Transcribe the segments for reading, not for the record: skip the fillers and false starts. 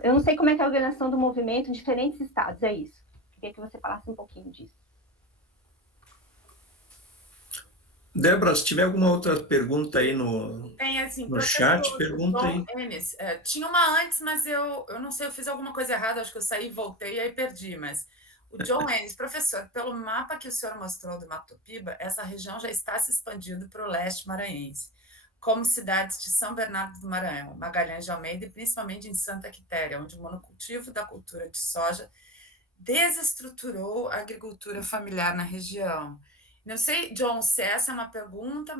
Eu não sei como é que é a organização do movimento em diferentes estados, é isso. Queria que você falasse um pouquinho disso. Débora, se tiver alguma outra pergunta aí Tem, assim, no chat, professor pergunta John aí. Ennis. Tinha uma antes, mas eu não sei, eu fiz alguma coisa errada, acho que eu saí, voltei e aí perdi, mas o John Ennis, professor, pelo mapa que o senhor mostrou do Mato Piba, essa região já está se expandindo para o leste maranhense, como cidades de São Bernardo do Maranhão, Magalhães de Almeida e principalmente em Santa Quitéria, onde o monocultivo da cultura de soja desestruturou a agricultura familiar na região. Não sei, John, se essa é uma pergunta,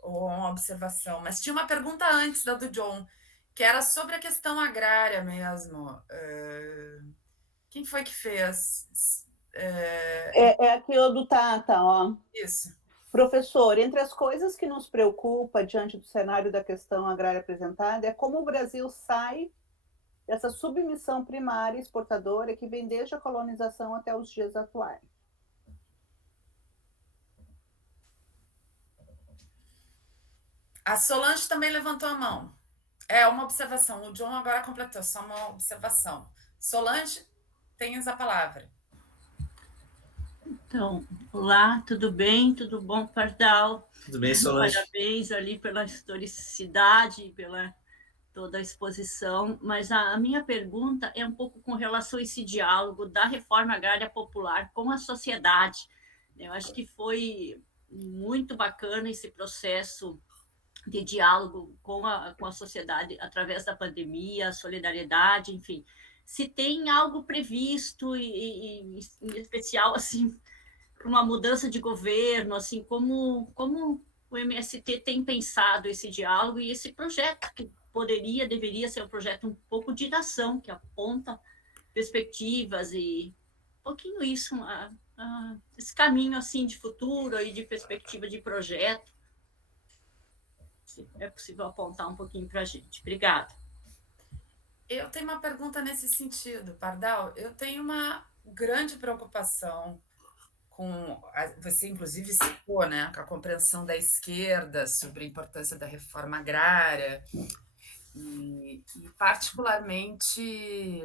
ou uma observação, mas tinha uma pergunta antes da do John, que era sobre a questão agrária mesmo. Quem foi que fez? É aquilo do Tata, ó. Isso. Professor, entre as coisas que nos preocupa diante do cenário da questão agrária apresentada é como o Brasil sai dessa submissão primária exportadora que vem desde a colonização até os dias atuais. A Solange também levantou a mão. É uma observação. O John agora completou, só uma observação. Solange, tens a palavra. Então, olá, tudo bem? Tudo bom, Pardal? Tudo bem, Solange? Parabéns ali pela historicidade, pela toda a exposição, mas a minha pergunta é um pouco com relação a esse diálogo da reforma agrária popular com a sociedade. Eu acho que foi muito bacana esse processo de diálogo com a sociedade através da pandemia, a solidariedade, enfim. Se tem algo previsto, em especial, assim, para uma mudança de governo, assim, como o MST tem pensado esse diálogo e esse projeto, que deveria ser um projeto um pouco de ação, que aponta perspectivas e um pouquinho isso, esse caminho, assim, de futuro e de perspectiva de projeto. Se é possível apontar um pouquinho para a gente. Obrigada. Eu tenho uma pergunta nesse sentido, Pardal. Eu tenho uma grande preocupação você inclusive citou, né, com a compreensão da esquerda sobre a importância da reforma agrária e particularmente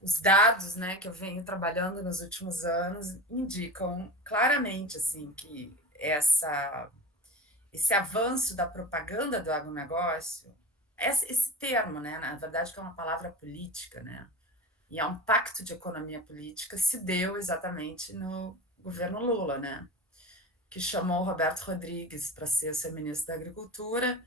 os dados, né, que eu venho trabalhando nos últimos anos indicam claramente assim que esse avanço da propaganda do agronegócio, esse termo, né, na verdade que é uma palavra política, né, e é um pacto de economia política, se deu exatamente no governo Lula, né? Que chamou o Roberto Rodrigues para ser seu ministro da Agricultura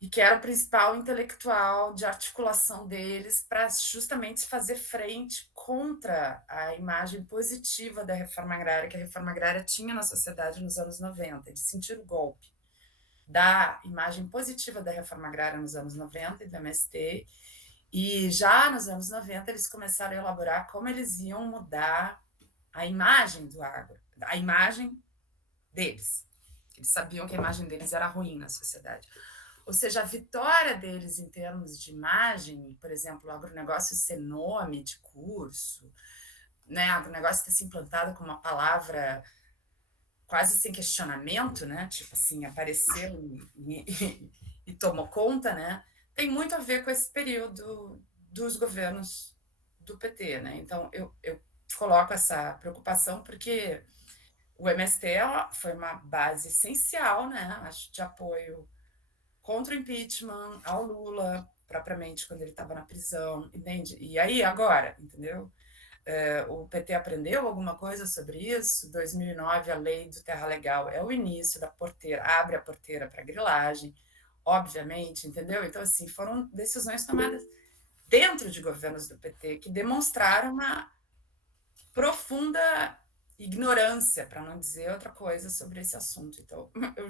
e que era o principal intelectual de articulação deles para justamente fazer frente contra a imagem positiva da reforma agrária que a reforma agrária tinha na sociedade nos anos 90, de sentir o golpe da imagem positiva da reforma agrária nos anos 90 e do MST. E já nos anos 90 eles começaram a elaborar como eles iam mudar a imagem do agro, a imagem deles. Eles sabiam que a imagem deles era ruim na sociedade. Ou seja, a vitória deles em termos de imagem, por exemplo, o agronegócio ser nome de curso, né, o agronegócio ter se implantado como uma palavra quase sem questionamento, né, tipo assim, apareceu e tomou conta, né, tem muito a ver com esse período dos governos do PT, né? Então, eu coloco essa preocupação porque o MST foi uma base essencial, né? Acho, de apoio contra o impeachment, ao Lula, propriamente, quando ele estava na prisão, entende? E aí, agora, entendeu? O PT aprendeu alguma coisa sobre isso? 2009, a lei do Terra Legal é o início da porteira, abre a porteira para grilagem, obviamente, entendeu? Então, assim, foram decisões tomadas dentro de governos do PT que demonstraram uma profunda ignorância, para não dizer outra coisa, sobre esse assunto. Então, eu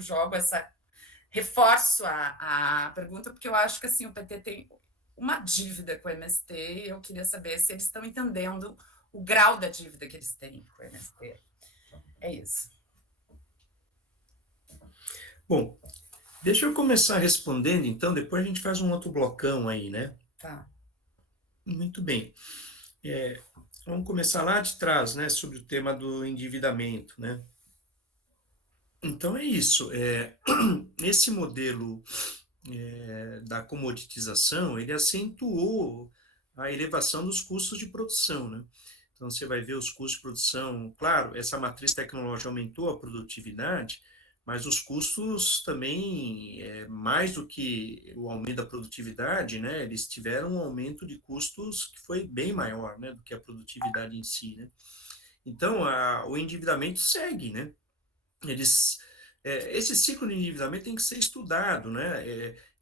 reforço a pergunta, porque eu acho que assim, o PT tem uma dívida com o MST e eu queria saber se eles estão entendendo o grau da dívida que eles têm com o MST. É isso. Bom, deixa eu começar respondendo, então, depois a gente faz um outro blocão aí, né? Tá. Muito bem. Vamos começar lá de trás, né, sobre o tema do endividamento, né? Então é isso. Esse modelo da comoditização, ele acentuou a elevação dos custos de produção, né? Então, você vai ver os custos de produção, claro, essa matriz tecnológica aumentou a produtividade, mas os custos também, mais do que o aumento da produtividade, né, eles tiveram um aumento de custos que foi bem maior, né, do que a produtividade em si, né? Então, o endividamento segue, né? Esse ciclo de endividamento tem que ser estudado, né?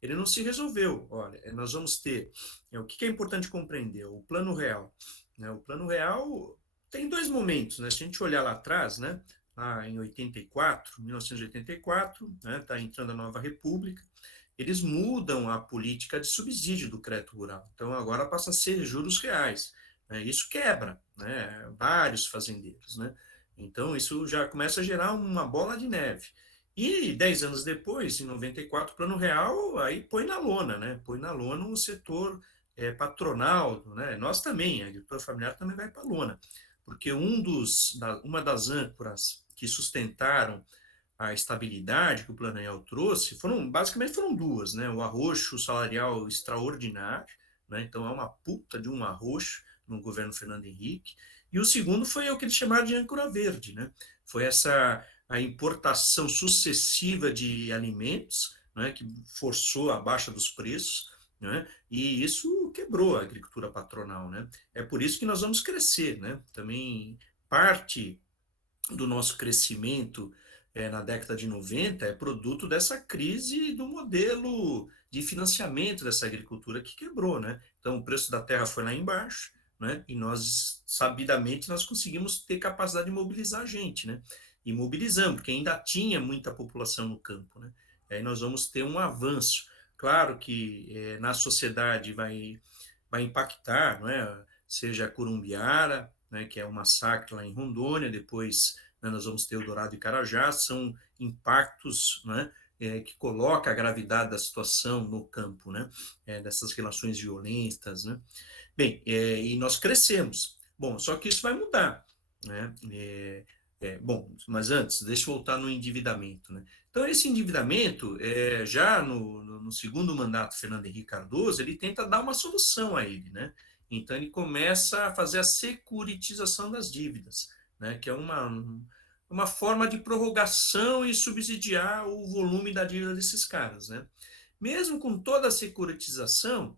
Ele não se resolveu. Olha, nós vamos ter, o que é importante compreender? O plano real, né? O plano real tem dois momentos, né? Se a gente olhar lá atrás, né? Lá em 1984, né? Está entrando a nova república, eles mudam a política de subsídio do crédito rural. Então, agora passa a ser juros reais, né? Isso quebra, né, vários fazendeiros, né? Então, isso já começa a gerar uma bola de neve. E 10 anos depois, em 94, o Plano Real aí põe na lona, né? Põe na lona o setor patronal, né? Nós também, a agricultura familiar também vai para a lona, porque uma das âncoras que sustentaram a estabilidade que o Plano Real trouxe, basicamente foram duas, né? O arroxo salarial extraordinário, né? Então é uma puta de um arroxo no governo Fernando Henrique, e o segundo foi o que eles chamaram de âncora verde, né? Foi a importação sucessiva de alimentos, né, que forçou a baixa dos preços, né, e isso quebrou a agricultura patronal, né? É por isso que nós vamos crescer, né? Também parte do nosso crescimento na década de 90 é produto dessa crise do modelo de financiamento dessa agricultura que quebrou, né? Então o preço da terra foi lá embaixo, né? E nós, sabidamente, nós conseguimos ter capacidade de mobilizar a gente, né? E mobilizamos, porque ainda tinha muita população no campo, né? Aí nós vamos ter um avanço. Claro que na sociedade vai impactar, não é? Seja a Curumbiara, né, que é o massacre lá em Rondônia, depois, né, nós vamos ter o Dourado e Carajás, são impactos, né, que coloca a gravidade da situação no campo, né, dessas relações violentas, né. Bem, e nós crescemos. Bom, só que isso vai mudar, né? Bom, mas antes, deixa eu voltar no endividamento, né? Então, esse endividamento, já no segundo mandato do Fernando Henrique Cardoso, ele tenta dar uma solução a ele, né? Então, ele começa a fazer a securitização das dívidas, né? Que é uma forma de prorrogação e subsidiar o volume da dívida desses caras, né? Mesmo com toda a securitização,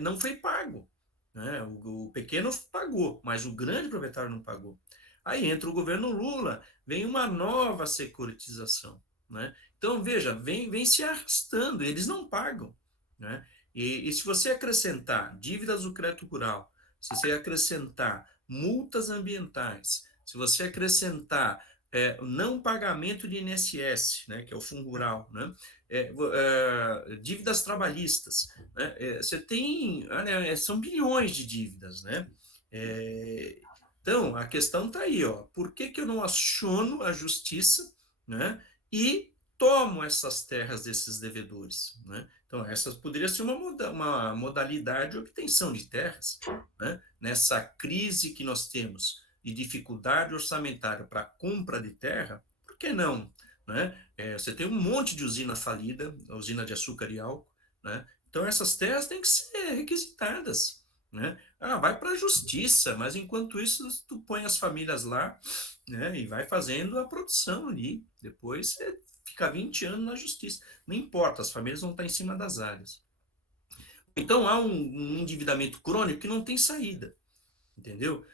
não foi pago, né? O pequeno pagou, mas o grande proprietário não pagou. Aí entra o governo Lula, vem uma nova securitização, né? Então, veja, vem se arrastando, eles não pagam, né? E se você acrescentar dívidas do crédito rural, se você acrescentar multas ambientais, se você acrescentar não pagamento de INSS, né, que é o Fundo Rural, né, dívidas trabalhistas, né, você tem, são bilhões de dívidas, né? Então, a questão está aí, ó, por que eu não aciono a justiça, né, e tomo essas terras desses devedores, né? Então, essa poderia ser uma modalidade de obtenção de terras, né? Nessa crise que nós temos de dificuldade orçamentária para a compra de terra, por que não? Né? Você tem um monte de usina falida, a usina de açúcar e álcool, né? Então, essas terras têm que ser requisitadas, né? Vai para a justiça, mas enquanto isso, tu põe as famílias lá, né, e vai fazendo a produção ali. Depois você fica 20 anos na justiça. Não importa, as famílias vão estar em cima das áreas. Então, há um endividamento crônico que não tem saída, entendeu?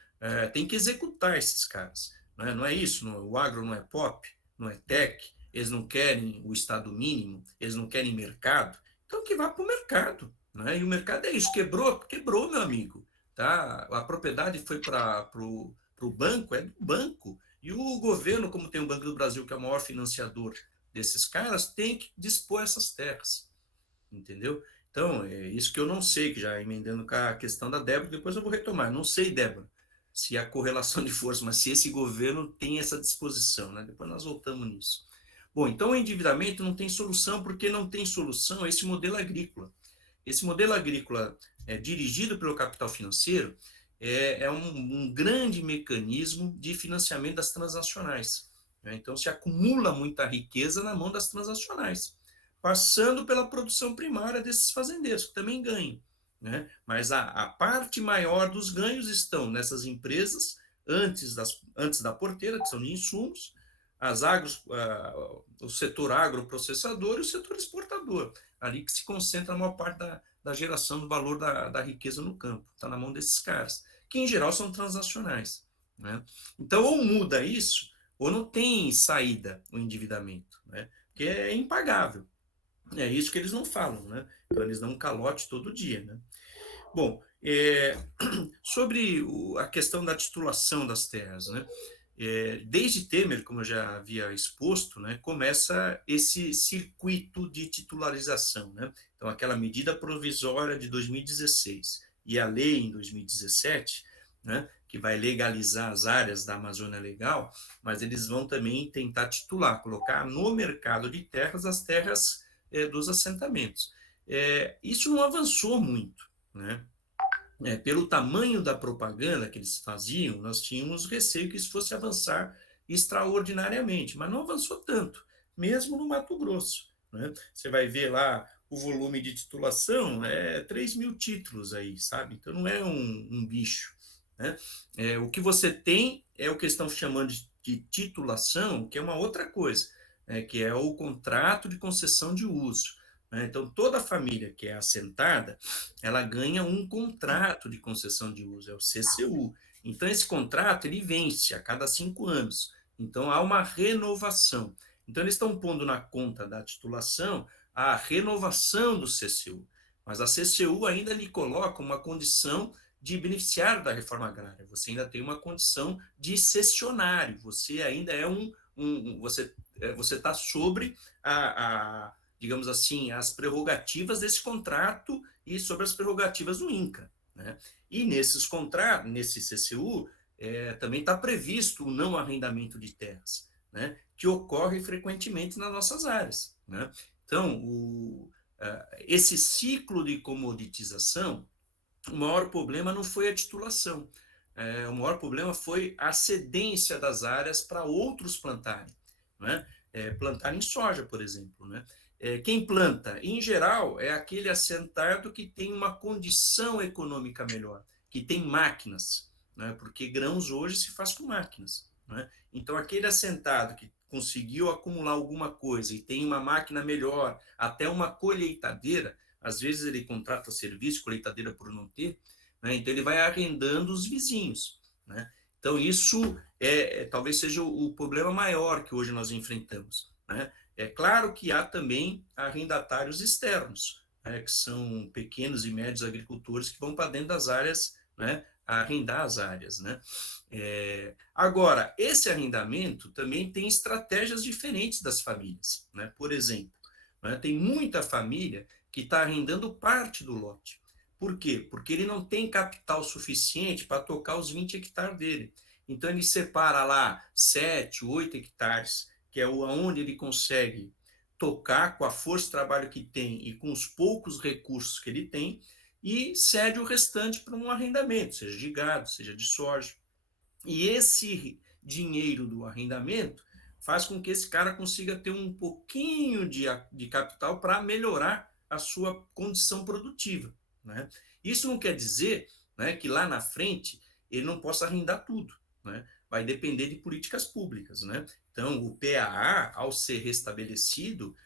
Tem que executar esses caras. Não é isso, o agro não é pop, não é tech, eles não querem o estado mínimo, eles não querem mercado, então que vá para o mercado. Né? E o mercado é isso, quebrou, meu amigo. Tá? A propriedade foi para o banco, é do banco. E o governo, como tem o Banco do Brasil, que é o maior financiador desses caras, tem que dispor essas terras. Entendeu? Então, é isso que eu não sei, que já emendando com a questão da Débora, depois eu vou retomar. Não sei, Débora, se há correlação de força, mas se esse governo tem essa disposição, né? Depois nós voltamos nisso. Bom, então o endividamento não tem solução, porque não tem solução a esse modelo agrícola. Esse modelo agrícola dirigido pelo capital financeiro é um grande mecanismo de financiamento das transnacionais. Né? Então, se acumula muita riqueza na mão das transnacionais. passando pela produção primária desses fazendeiros, que também ganham, né? Mas a parte maior dos ganhos estão nessas empresas, antes da porteira, que são de insumos, o setor agroprocessador e o setor exportador, ali que se concentra a maior parte da geração do valor da riqueza no campo, está na mão desses caras, que em geral são transacionais, né? Então, ou muda isso, ou não tem saída o endividamento, né? Porque é impagável. É isso que eles não falam, né? Então, eles dão um calote todo dia, né? Bom, sobre a questão da titulação das terras, né? Desde Temer, como eu já havia exposto, né, começa esse circuito de titularização, né? Então, aquela medida provisória de 2016 e a lei em 2017, né, que vai legalizar as áreas da Amazônia Legal, mas eles vão também tentar titular, colocar no mercado de terras as terras dos assentamentos. Isso não avançou muito, né? Pelo tamanho da propaganda que eles faziam, nós tínhamos receio que isso fosse avançar extraordinariamente, mas não avançou tanto, mesmo no Mato Grosso, né? Você vai ver lá o volume de titulação, 3 mil títulos aí, sabe? Então não é um bicho, né? O que você tem é o que estão chamando de titulação, que é uma outra coisa, que é o contrato de concessão de uso. Então, toda família que é assentada, ela ganha um contrato de concessão de uso, é o CCU. Então, esse contrato, ele vence a cada 5 anos. Então, há uma renovação. Então, eles estão pondo na conta da titulação a renovação do CCU. Mas a CCU ainda lhe coloca uma condição de beneficiário da reforma agrária. Você ainda tem uma condição de cessionário. Você ainda é você está sobre digamos assim, as prerrogativas desse contrato e sobre as prerrogativas do INCRA, né? E nesses contratos, nesse CCU, também está previsto o não arrendamento de terras, né? Que ocorre frequentemente nas nossas áreas, né? Então, esse ciclo de comoditização, o maior problema não foi a titulação, o maior problema foi a cedência das áreas para outros plantarem, né? Plantarem soja, por exemplo, né? Quem planta, em geral, é aquele assentado que tem uma condição econômica melhor, que tem máquinas, né? Porque grãos hoje se faz com máquinas, né? Então, aquele assentado que conseguiu acumular alguma coisa e tem uma máquina melhor, até uma colheitadeira, às vezes ele contrata serviço, colheitadeira por não ter, né? Então ele vai arrendando os vizinhos, né? Então, isso talvez seja o problema maior que hoje nós enfrentamos, né? É claro que há também arrendatários externos, né, que são pequenos e médios agricultores que vão para dentro das áreas, né, a arrendar as áreas, né? Agora, esse arrendamento também tem estratégias diferentes das famílias, né? Por exemplo, né, tem muita família que está arrendando parte do lote. Por quê? Porque ele não tem capital suficiente para tocar os 20 hectares dele. Então, ele separa lá 7, 8 hectares, que é onde ele consegue tocar com a força de trabalho que tem e com os poucos recursos que ele tem, e cede o restante para um arrendamento, seja de gado, seja de soja. E esse dinheiro do arrendamento faz com que esse cara consiga ter um pouquinho de capital para melhorar a sua condição produtiva, né? Isso não quer dizer, né, que lá na frente ele não possa arrendar tudo, né? Vai depender de políticas públicas, né? Então, o PAA, ao ser restabelecido,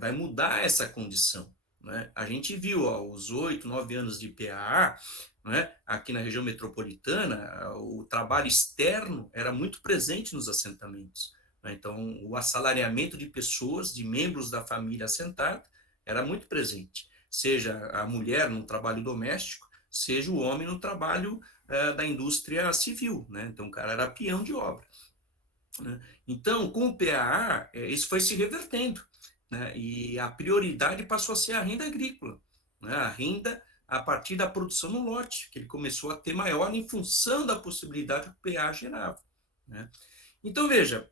vai mudar essa condição, né? A gente viu aos 8, 9 anos de PAA, né, aqui na região metropolitana, o trabalho externo era muito presente nos assentamentos, né? Então, o assalariamento de pessoas, de membros da família assentada, era muito presente. Seja a mulher no trabalho doméstico, seja o homem no trabalho da indústria civil, né? Então, o cara era peão de obra, né? Então, com o PAA, isso foi se revertendo, né? E a prioridade passou a ser a renda agrícola, né? A renda a partir da produção no lote, que ele começou a ter maior em função da possibilidade que o PAA gerava, né? Então, veja,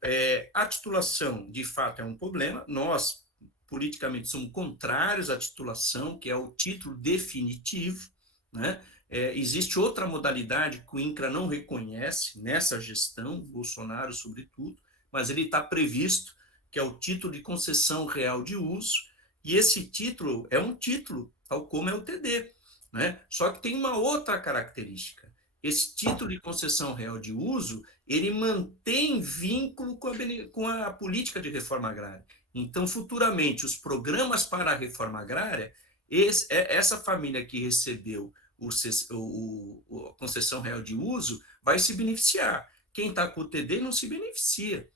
a titulação, de fato, é um problema. Nós, politicamente, somos contrários à titulação, que é o título definitivo, né? Existe outra modalidade que o INCRA não reconhece nessa gestão, Bolsonaro sobretudo, mas ele está previsto, que é o título de concessão real de uso, E esse título é um título, tal como é o TD, né? Só que tem uma outra característica. Esse título de concessão real de uso, ele mantém vínculo com a política de reforma agrária. Então, futuramente, os programas para a reforma agrária, essa família que recebeu a concessão real de uso vai se beneficiar. Quem está com o TD não se beneficia,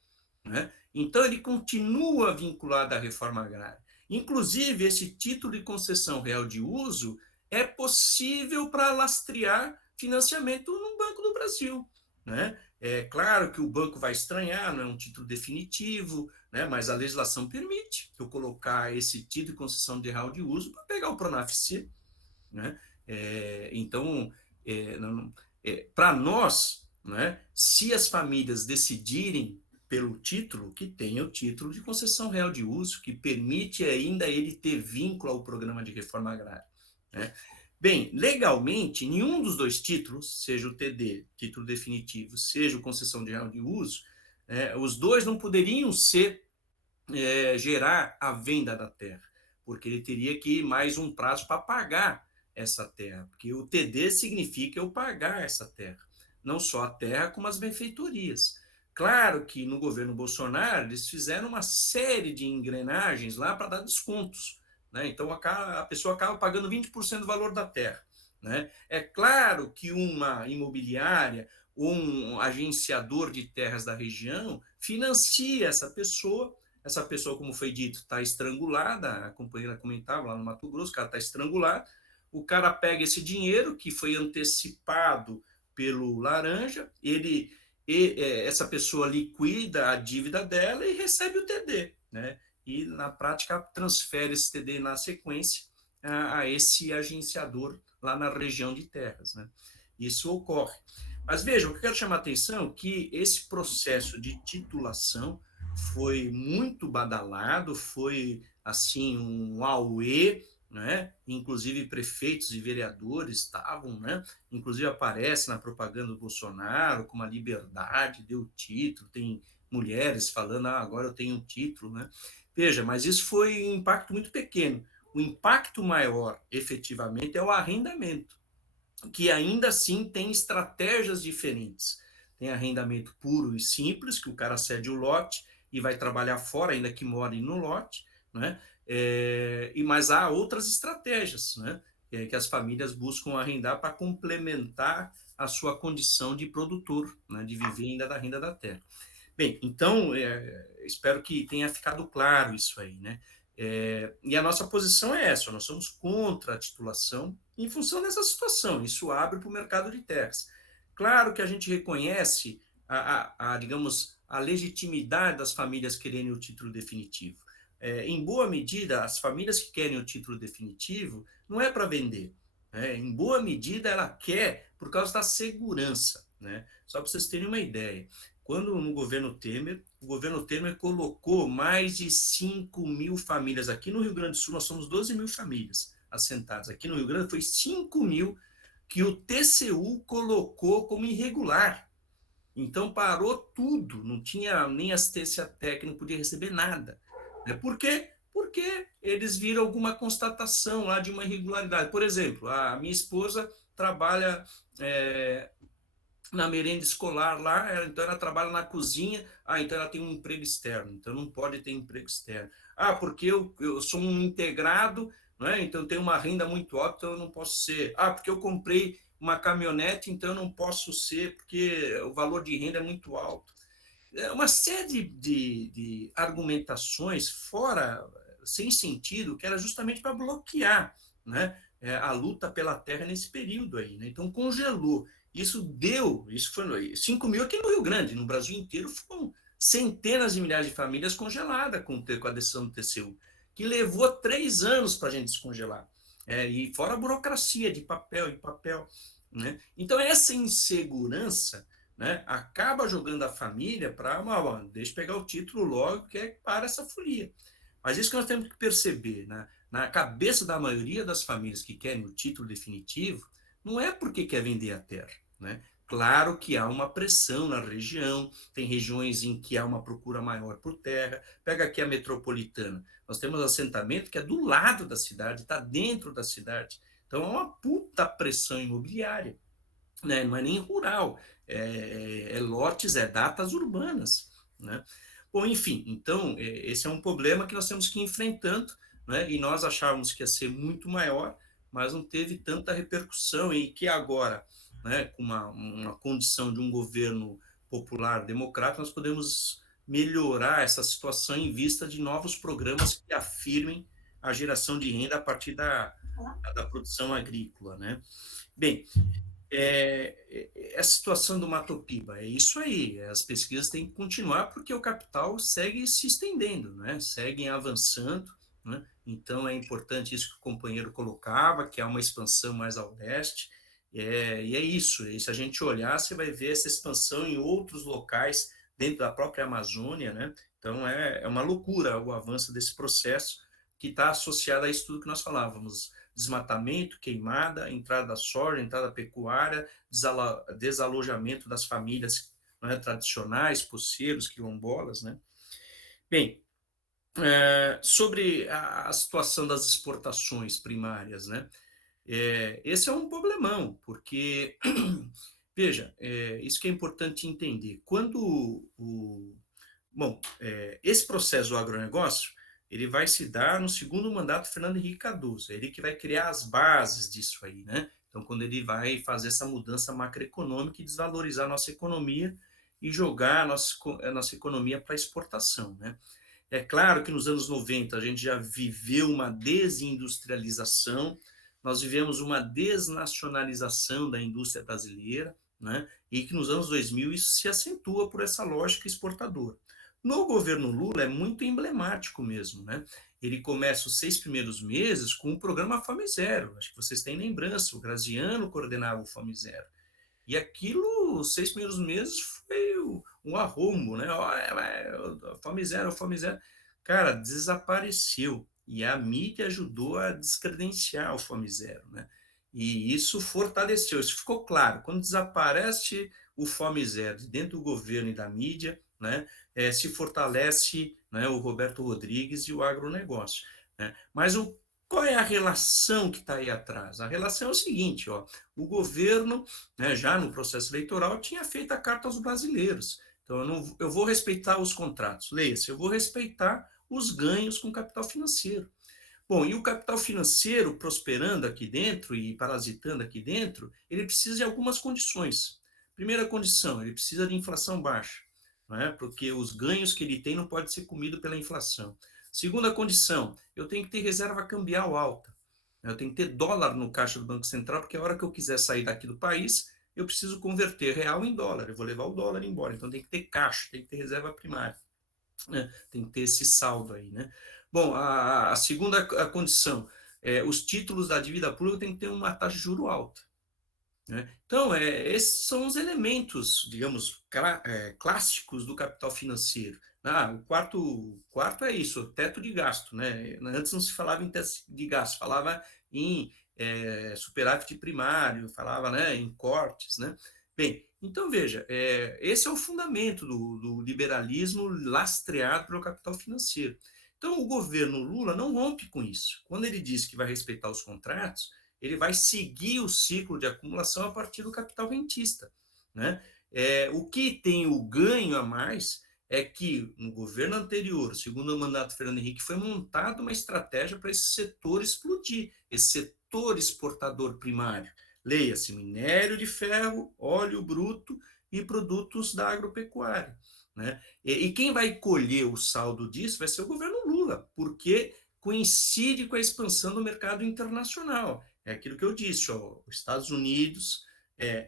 né? Então, ele continua vinculado à reforma agrária. Inclusive, esse título de concessão real de uso é possível para lastrear financiamento no Banco do Brasil, né? É claro que o banco vai estranhar, não é um título definitivo, né? Mas a legislação permite eu colocar esse título de concessão de real de uso para pegar o Pronaf-C, né? Então, para nós, né, se as famílias decidirem pelo título, que tenha o título de concessão real de uso, que permite ainda ele ter vínculo ao programa de reforma agrária, né? Bem, legalmente, nenhum dos dois títulos, seja o TD, título definitivo, seja o concessão de real de uso, os dois não poderiam gerar a venda da terra, porque ele teria que ir mais um prazo para pagar essa terra, porque o TD significa eu pagar essa terra, não só a terra, como as benfeitorias. Claro que no governo Bolsonaro eles fizeram uma série de engrenagens lá para dar descontos, né? Então a pessoa acaba pagando 20% do valor da terra, né? É claro que uma imobiliária ou um agenciador de terras da região financia essa pessoa, como foi dito, está estrangulada, a companheira comentava lá no Mato Grosso, o cara está estrangulado, o cara pega esse dinheiro que foi antecipado pelo laranja, essa pessoa liquida a dívida dela e recebe o TD, né? E, na prática, transfere esse TD na sequência a esse agenciador lá na região de terras, né? Isso ocorre. Mas vejam, o que eu quero chamar a atenção é que esse processo de titulação foi muito badalado, foi, assim, um auê, né? Inclusive prefeitos e vereadores estavam, né? Inclusive aparece na propaganda do Bolsonaro com uma liberdade, deu título, tem mulheres falando, agora eu tenho um título, né? Veja, mas isso foi um impacto muito pequeno. O impacto maior, efetivamente, é o arrendamento, que ainda assim tem estratégias diferentes. Tem arrendamento puro e simples, que o cara cede o lote e vai trabalhar fora, ainda que more no lote, né? Mas há outras estratégias, né? Que as famílias buscam arrendar para complementar a sua condição de produtor, né? De viver ainda da renda da terra. Bem, então, espero que tenha ficado claro isso aí, né? E a nossa posição é essa, nós somos contra a titulação em função dessa situação, isso abre para o mercado de terras. Claro que a gente reconhece, digamos, a legitimidade das famílias quererem o título definitivo. Em boa medida, as famílias que querem o título definitivo não é para vender, né? Em boa medida, ela quer por causa da segurança, né? Só para vocês terem uma ideia, quando no governo Temer, o governo Temer colocou mais de 5 mil famílias. Aqui no Rio Grande do Sul, nós somos 12 mil famílias assentadas. Aqui no Rio Grande foi 5 mil que o TCU colocou como irregular. Então parou tudo, não tinha nem assistência técnica, não podia receber nada. Por quê? Porque eles viram alguma constatação lá de uma irregularidade. Por exemplo, a minha esposa trabalha na merenda escolar lá, então ela trabalha na cozinha, então ela tem um emprego externo, então não pode ter emprego externo. Porque eu sou um integrado, né? Então eu tenho uma renda muito alta, então eu não posso ser. Porque eu comprei uma caminhonete, então eu não posso ser, porque o valor de renda é muito alto. É uma série de argumentações fora, sem sentido, que era justamente para bloquear, né, a luta pela terra nesse período aí, né? Então congelou. Isso foi 5 mil aqui no Rio Grande, no Brasil inteiro foram centenas de milhares de famílias congeladas com a decisão do TCU, que levou 3 anos para a gente descongelar. E fora a burocracia de papel em papel, né? Então essa insegurança, né, acaba jogando a família para, deixa eu pegar o título logo, que para essa folia. Mas isso que nós temos que perceber, né? Na cabeça da maioria das famílias que querem o título definitivo, não é porque quer vender a terra, né? Claro que há uma pressão na região, tem regiões em que há uma procura maior por terra. Pega aqui a metropolitana, nós temos assentamento que é do lado da cidade, está dentro da cidade. Então, há uma puta pressão imobiliária, né? Não é nem rural, é lotes, é datas urbanas, né? Bom, enfim, então, esse é um problema que nós temos que ir enfrentando, né? E nós achávamos que ia ser muito maior, mas não teve tanta repercussão, e que agora, né, com uma condição de um governo popular democrata, nós podemos melhorar essa situação em vista de novos programas que afirmem a geração de renda a partir da produção agrícola, né? Bem, a situação do Mato Piba é isso aí, as pesquisas têm que continuar porque o capital segue se estendendo, né? Seguem avançando, né? Então é importante isso que o companheiro colocava, que há uma expansão mais ao leste, e é isso, e se a gente olhar, você vai ver essa expansão em outros locais dentro da própria Amazônia, né? Então é uma loucura o avanço desse processo que está associado a isso tudo que nós falávamos: desmatamento, queimada, entrada da soja, entrada da pecuária, desalojamento das famílias, né, tradicionais, poceiros, quilombolas, né? Bem, sobre a situação das exportações primárias, né? Esse é um problemão, porque, veja, isso que é importante entender. Quando esse processo do agronegócio, ele vai se dar no segundo mandato do Fernando Henrique Cardoso, ele que vai criar as bases disso aí, né? Então, quando ele vai fazer essa mudança macroeconômica e desvalorizar a nossa economia e jogar a nossa economia para exportação, né? É claro que nos anos 90 a gente já viveu uma desindustrialização, nós vivemos uma desnacionalização da indústria brasileira, né? E que nos anos 2000 isso se acentua por essa lógica exportadora. No governo Lula é muito emblemático mesmo, né? Ele começa os 6 primeiros meses com o programa Fome Zero, acho que vocês têm lembrança, o Graziano coordenava o Fome Zero. E aquilo, os 6 primeiros meses, foi um arrombo, né? Fome Zero, Fome Zero. Cara, desapareceu. E a mídia ajudou a descredenciar o Fome Zero, né? E isso fortaleceu, isso ficou claro. Quando desaparece o Fome Zero dentro do governo e da mídia, né, se fortalece, né, o Roberto Rodrigues e o agronegócio, né? Mas qual é a relação que está aí atrás? A relação é o seguinte, ó, o governo, né, já no processo eleitoral, tinha feito a carta aos brasileiros. Então, eu vou respeitar os contratos. Leia-se, eu vou respeitar os ganhos com capital financeiro. Bom, e o capital financeiro prosperando aqui dentro e parasitando aqui dentro, ele precisa de algumas condições. Primeira condição, ele precisa de inflação baixa, né? Porque os ganhos que ele tem não pode ser comido pela inflação. Segunda condição, eu tenho que ter reserva cambial alta. Eu tenho que ter dólar no caixa do Banco Central, porque a hora que eu quiser sair daqui do país, eu preciso converter real em dólar, eu vou levar o dólar embora. Então tem que ter caixa, tem que ter reserva primária, né? Tem que ter esse saldo aí, né? Bom, a segunda condição, os títulos da dívida pública têm que ter uma taxa de juro alta, né? Então, esses são os elementos, digamos, clássicos do capital financeiro. O quarto é isso, o teto de gasto, né? Antes não se falava em teto de gasto, falava em superávit primário, falava, né, em cortes, né? Bem, então veja, esse é o fundamento do liberalismo lastreado pelo capital financeiro. Então, o governo Lula não rompe com isso. Quando ele diz que vai respeitar os contratos, ele vai seguir o ciclo de acumulação a partir do capital rentista, né? O que tem o ganho a mais é que no governo anterior, segundo o mandato do Fernando Henrique, foi montada uma estratégia para esse setor explodir, esse setor exportador primário. Leia-se minério de ferro, óleo bruto e produtos da agropecuária, né? E quem vai colher o saldo disso vai ser o governo Lula, porque coincide com a expansão do mercado internacional. É aquilo que eu disse, ó, os Estados Unidos,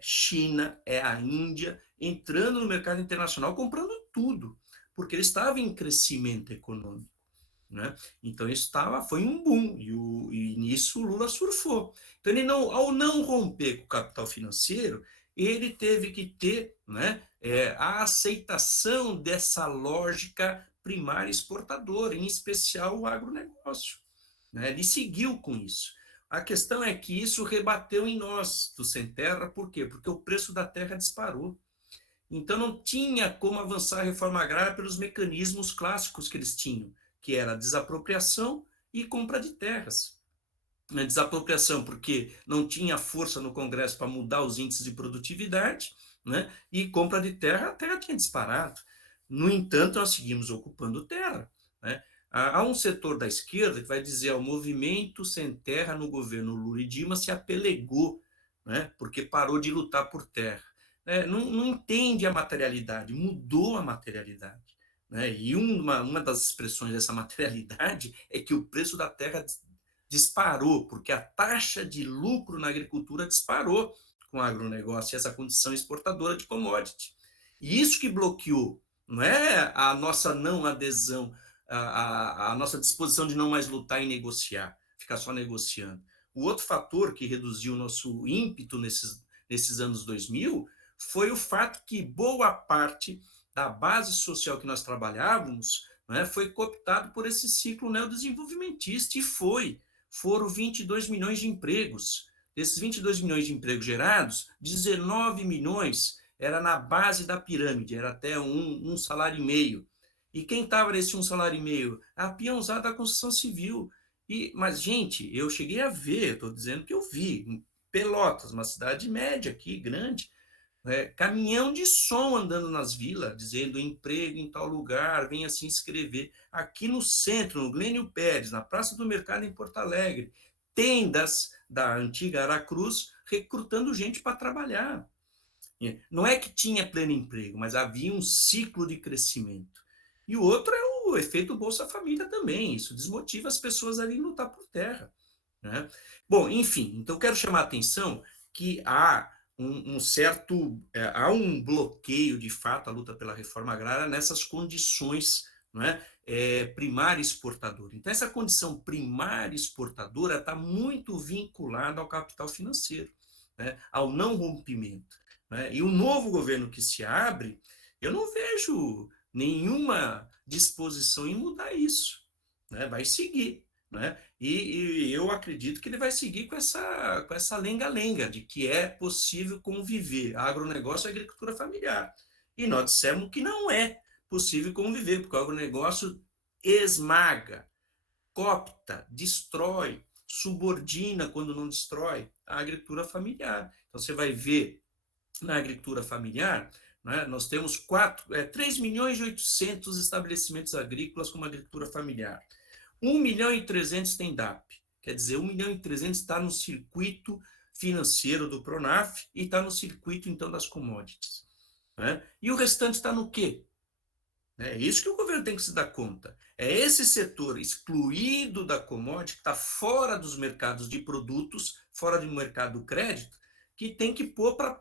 China, a Índia, entrando no mercado internacional, comprando tudo, porque ele estava em crescimento econômico, né? Então isso foi um boom, e nisso o Lula surfou. Então ele ao não romper com o capital financeiro, ele teve que ter, né, a aceitação dessa lógica primária exportadora, em especial o agronegócio, né? Ele seguiu com isso. A questão é que isso rebateu em nós, do Sem Terra, por quê? Porque o preço da terra disparou. Então, não tinha como avançar a reforma agrária pelos mecanismos clássicos que eles tinham, que era a desapropriação e compra de terras. A desapropriação porque não tinha força no Congresso para mudar os índices de produtividade, né? E compra de terra, a terra tinha disparado. No entanto, nós seguimos ocupando terra, né? Há um setor da esquerda que vai dizer o movimento sem terra no governo Lula e Dilma se apelegou, né? Porque parou de lutar por terra. Não entende a materialidade, mudou a materialidade. Né? E uma das expressões dessa materialidade é que o preço da terra disparou, porque a taxa de lucro na agricultura disparou com o agronegócio e essa condição exportadora de commodity. E isso que bloqueou, não é a nossa não adesão, a nossa disposição de não mais lutar e negociar, ficar só negociando. O outro fator que reduziu o nosso ímpeto nesses anos 2000 foi o fato que boa parte da base social que nós trabalhávamos, né, foi cooptado por esse ciclo neodesenvolvimentista e foram 22 milhões de empregos. Desses 22 milhões de empregos gerados, 19 milhões era na base da pirâmide, era até um salário e meio. E quem estava nesse um salário e meio? A peãozada da construção civil. Mas, gente, eu cheguei a ver, estou dizendo que eu vi, em Pelotas, uma cidade média aqui, grande, caminhão de som andando nas vilas, dizendo emprego em tal lugar, venha se inscrever. Aqui no centro, no Glênio Pérez, na Praça do Mercado em Porto Alegre, tendas da antiga Aracruz recrutando gente para trabalhar. Não é que tinha pleno emprego, mas havia um ciclo de crescimento. E o outro é o efeito Bolsa Família também, isso desmotiva as pessoas a lutar por terra. Né? Bom, enfim, então quero chamar a atenção que há há um bloqueio, de fato, à luta pela reforma agrária nessas condições, não é? Primária exportadora. Então, essa condição primária exportadora está muito vinculada ao capital financeiro, né? Ao não rompimento. Né? E o novo governo que se abre, eu não vejo nenhuma disposição em mudar isso. Né? Vai seguir. Né? E eu acredito que ele vai seguir com essa lenga-lenga de que é possível conviver agronegócio e agricultura familiar. E nós dissemos que não é possível conviver, porque o agronegócio esmaga, coopta, destrói, subordina quando não destrói a agricultura familiar. Então você vai ver na agricultura familiar, né, nós temos 3 milhões e 800 estabelecimentos agrícolas como agricultura familiar. 1 milhão e 300 tem DAP, quer dizer, 1 milhão e 300 está no circuito financeiro do Pronaf e está no circuito, então, das commodities. Né? E o restante está no quê? É isso que o governo tem que se dar conta. É esse setor excluído da commodity, que está fora dos mercados de produtos, fora do mercado do crédito, que tem que pôr para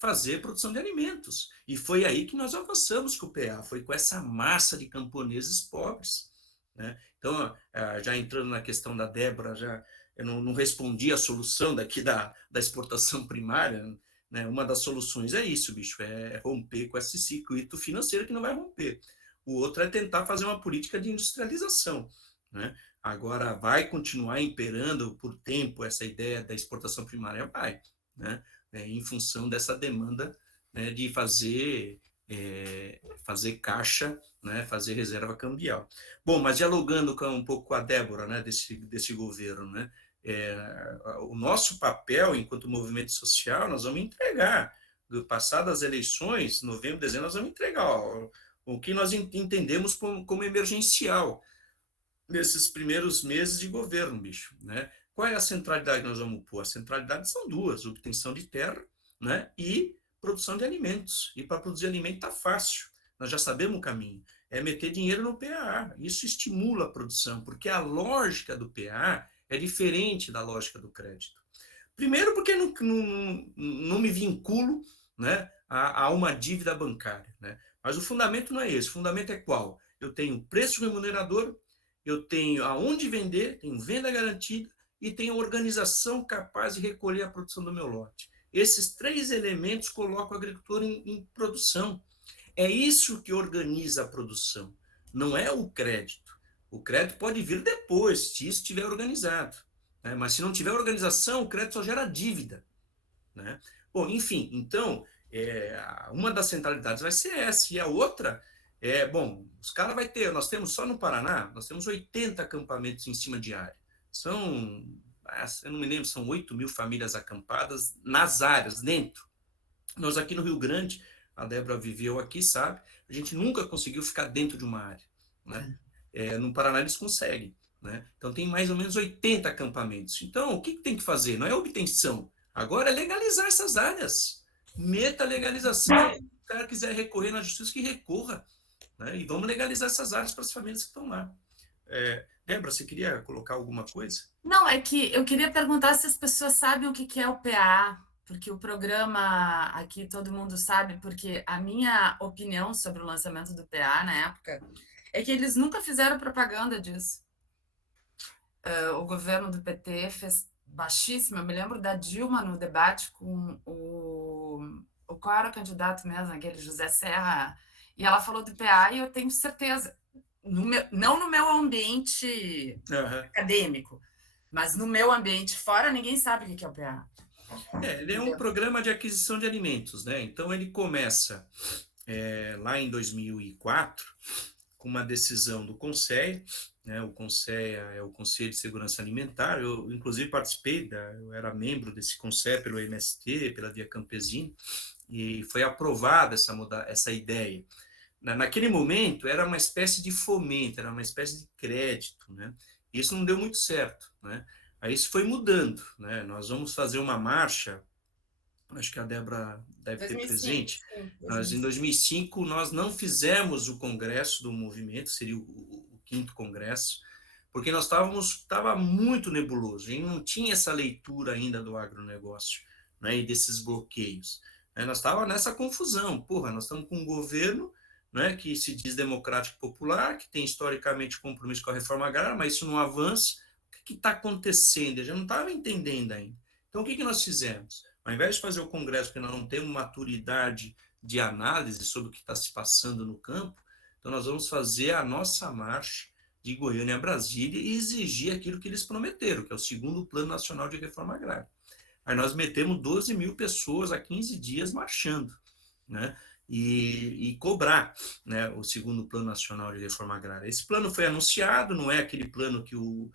fazer produção de alimentos. E foi aí que nós avançamos com o PA, foi com essa massa de camponeses pobres. Né? Então, já entrando na questão da Débora, eu não respondi a solução daqui da exportação primária. Né? Uma das soluções é isso, bicho, é romper com esse circuito financeiro que não vai romper. O outro é tentar fazer uma política de industrialização. Né? Agora, vai continuar imperando por tempo essa ideia da exportação primária? Vai, né? Em função dessa demanda, né, de fazer caixa, né, fazer reserva cambial. Bom, mas dialogando um pouco com a Débora, né, desse governo, né, o nosso papel enquanto movimento social, nós vamos entregar, passadas as eleições, novembro, dezembro, nós vamos entregar o que nós entendemos como emergencial nesses primeiros meses de governo, bicho, né? Qual é a centralidade que nós vamos pôr? A centralidade são duas, obtenção de terra, né, e produção de alimentos. E para produzir alimento está fácil, nós já sabemos o caminho. É meter dinheiro no PAA. Isso estimula a produção, porque a lógica do PAA é diferente da lógica do crédito. Primeiro, porque não me vinculo, né, a uma dívida bancária. Né? Mas o fundamento não é esse. O fundamento é qual? Eu tenho preço remunerador, eu tenho aonde vender, tenho venda garantida e tenho organização capaz de recolher a produção do meu lote. Esses 3 elementos colocam o agricultor em produção. É isso que organiza a produção, não é o crédito. O crédito pode vir depois, se isso estiver organizado. né? Mas se não tiver organização, o crédito só gera dívida, né? Bom, enfim, então, uma das centralidades vai ser essa, e a outra bom, os caras vai ter, nós temos só no Paraná, nós temos 80 acampamentos em cima de área. São, eu não me lembro, são 8.000 famílias acampadas nas áreas, dentro. Nós aqui no Rio Grande, a Débora viveu aqui, sabe? A gente nunca conseguiu ficar dentro de uma área, né? No Paraná eles conseguem, né? Então tem mais ou menos 80 acampamentos. Então, o que tem que fazer? Não é obtenção, agora é legalizar essas áreas. Meta legalização. Se o cara quiser recorrer na justiça, que recorra, né? E vamos legalizar essas áreas para as famílias que estão lá. Débora, você queria colocar alguma coisa? Não, é que eu queria perguntar se as pessoas sabem o que é o PA, porque o programa aqui todo mundo sabe, porque a minha opinião sobre o lançamento do PA na época é que eles nunca fizeram propaganda disso. O governo do PT fez baixíssimo. Eu me lembro da Dilma no debate com qual era o candidato mesmo, aquele José Serra, e ela falou do PA, e eu tenho certeza, não no meu ambiente acadêmico, mas no meu ambiente fora, ninguém sabe o que é o PA. Ele é um programa de aquisição de alimentos, né? Então ele começa lá em 2004 com uma decisão do CONSEA, né? O CONSEA é o Conselho de Segurança Alimentar. Eu inclusive participei, eu era membro desse CONSEA pelo MST, pela Via Campesina, e foi aprovada essa ideia. Naquele momento era uma espécie de fomento, era uma espécie de crédito, né? E isso não deu muito certo, né? Aí isso foi mudando, né? Nós vamos fazer uma marcha, acho que a Débora deve 2005, ter presente. Sim, nós, em 2005, nós não fizemos o congresso do movimento, seria o 5º congresso, porque nós estava muito nebuloso, a gente não tinha essa leitura ainda do agronegócio, né, e desses bloqueios. Nós estávamos nessa confusão, nós estamos com um governo, né, que se diz democrático popular, que tem historicamente compromisso com a reforma agrária, mas isso não avança. O que está acontecendo? Eu já não estava entendendo ainda. Então, o que nós fizemos? Ao invés de fazer o congresso, porque nós não temos maturidade de análise sobre o que está se passando no campo, então nós vamos fazer a nossa marcha de Goiânia a Brasília e exigir aquilo que eles prometeram, que é o 2º Plano Nacional de Reforma Agrária. Aí nós metemos 12.000 pessoas há 15 dias marchando, né? E cobrar, né, o 2º Plano Nacional de Reforma Agrária. Esse plano foi anunciado, não é aquele plano que o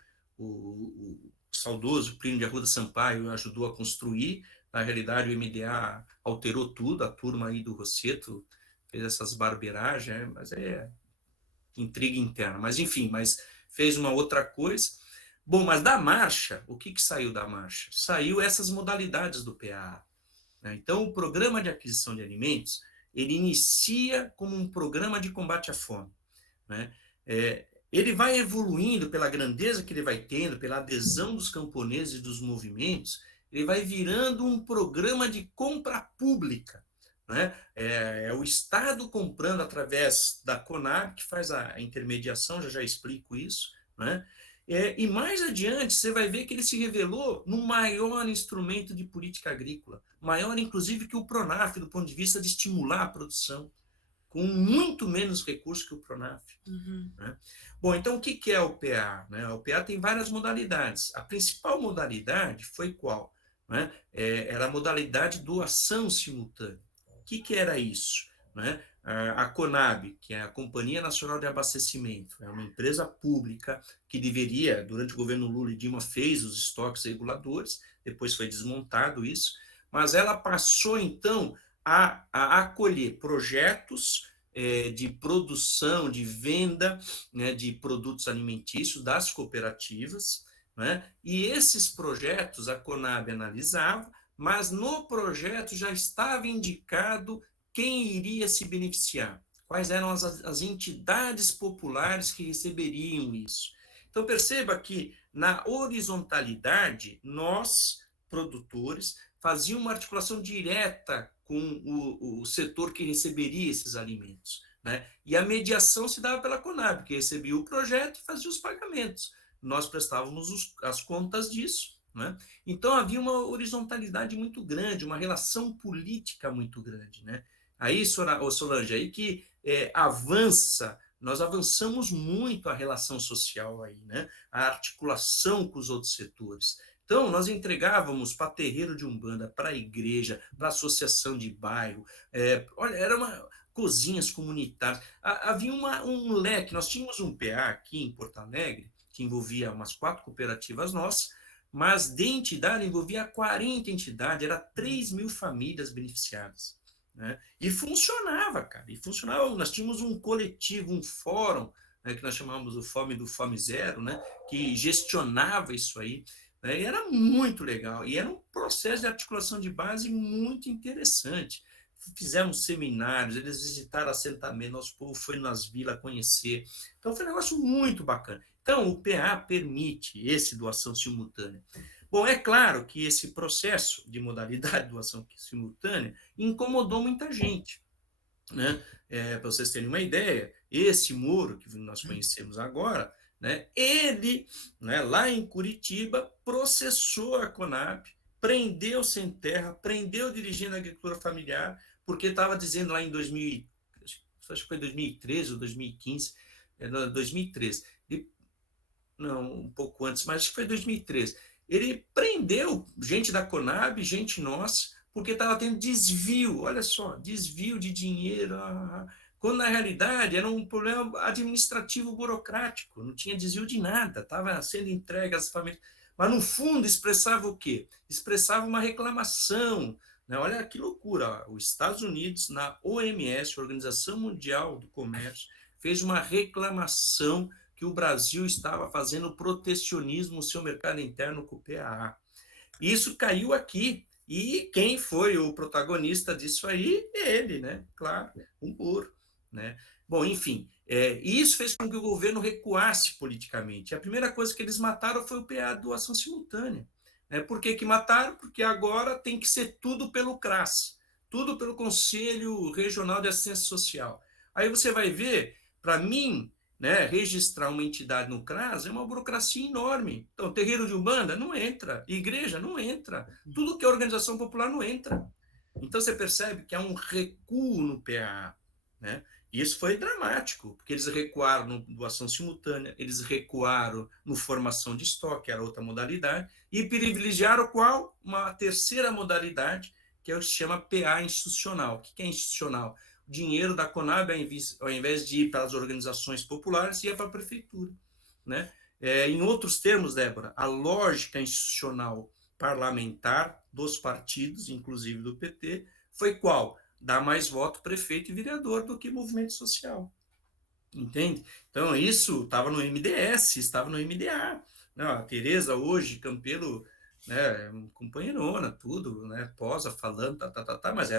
saudoso Plínio de Arruda Sampaio ajudou a construir. Na realidade, o MDA alterou tudo, a turma aí do Rosseto fez essas barbeiragens, mas é intriga interna. Mas, enfim, fez uma outra coisa. Bom, mas da marcha, o que saiu da marcha? Saiu essas modalidades do PA. Né? Então, o Programa de Aquisição de Alimentos, ele inicia como um programa de combate à fome. Né? Ele vai evoluindo pela grandeza que ele vai tendo, pela adesão dos camponeses e dos movimentos, ele vai virando um programa de compra pública. Né? É o Estado comprando através da Conab, que faz a intermediação, já explico isso. Né? E mais adiante, você vai ver que ele se revelou no maior instrumento de política agrícola, maior, inclusive, que o PRONAF, do ponto de vista de estimular a produção, com muito menos recursos que o PRONAF. Né? Bom, então o que é o PA? Né? O PA tem várias modalidades. A principal modalidade foi qual? Né? Era a modalidade doação simultânea. O que era isso? Né? A Conab, que é a Companhia Nacional de Abastecimento, é uma empresa pública que deveria, durante o governo Lula e Dilma, fez os estoques reguladores, depois foi desmontado isso, mas ela passou, então, a acolher projetos de produção, de venda, né, de produtos alimentícios das cooperativas, né, e esses projetos a Conab analisava, mas no projeto já estava indicado quem iria se beneficiar, quais eram as entidades populares que receberiam isso. Então, perceba que, na horizontalidade, nós, produtores, fazíamos uma articulação direta com o setor que receberia esses alimentos. Né? E a mediação se dava pela Conab, que recebia o projeto e fazia os pagamentos. Nós prestávamos as contas disso. Né? Então, havia uma horizontalidade muito grande, uma relação política muito grande. Né? Aí, Solange, aí que avança nós avançamos muito a relação social aí, né? A articulação com os outros setores. Então, nós entregávamos para terreiro de Umbanda, para a igreja, para a associação de bairro. Olha, era cozinhas comunitárias. Havia um leque. Nós tínhamos um PA aqui em Porto Alegre, que envolvia umas 4 cooperativas nossas, mas de entidade envolvia 40 entidades, era 3.000 famílias beneficiadas. Né? E funcionava, cara, e funcionava. Nós tínhamos um coletivo, um fórum, né, que nós chamávamos o Fome do Fome Zero, né, que gestionava isso aí, né, e era muito legal, e era um processo de articulação de base muito interessante. Fizemos seminários, eles visitaram assentamento, nosso povo foi nas vilas conhecer, então foi um negócio muito bacana. Então, o PA permite esse doação simultânea. Bom, é claro que esse processo de modalidade de doação simultânea incomodou muita gente, né? Para vocês terem uma ideia, esse Moro que nós conhecemos agora, né, ele, né, lá em Curitiba, processou a Conab, prendeu sem terra, prendeu dirigindo a agricultura familiar, porque estava dizendo lá em 2000, acho que foi 2013 ou 2015, 2013, não, um pouco antes, mas acho que foi 2013. Ele prendeu gente da Conab, gente nossa, porque estava tendo desvio, olha só, desvio de dinheiro, quando na realidade era um problema administrativo burocrático, não tinha desvio de nada, estava sendo entregue às famílias. Mas no fundo expressava o quê? Expressava uma reclamação, né? Olha que loucura, os Estados Unidos, na OMS, Organização Mundial do Comércio, fez uma reclamação que o Brasil estava fazendo protecionismo no seu mercado interno com o PAA. Isso caiu aqui. E quem foi o protagonista disso aí? Ele, né? Claro, o Moro, né? Bom, enfim, isso fez com que o governo recuasse politicamente. A primeira coisa que eles mataram foi o PA, doação simultânea. Por que mataram? Porque agora tem que ser tudo pelo CRAS, tudo pelo Conselho Regional de Assistência Social. Aí você vai ver, para mim, né, registrar uma entidade no CRAS é uma burocracia enorme. Então, terreiro de Umbanda não entra, igreja não entra, tudo que é organização popular não entra. Então, você percebe que há um recuo no PA, né? E isso foi dramático, porque eles recuaram no doação simultânea, eles recuaram no formação de estoque, que era outra modalidade, e privilegiaram qual? Uma terceira modalidade, que é o que se chama PA institucional. O que é institucional? Dinheiro da Conab, ao invés de ir para as organizações populares, ia para a prefeitura, né? Em outros termos, Débora, a lógica institucional parlamentar dos partidos, inclusive do PT, foi qual? Dar mais voto prefeito e vereador do que movimento social. Entende? Então, isso estava no MDS, estava no MDA. Não, a Tereza hoje, Campelo, né, companheirona, tudo, né, posa falando, mas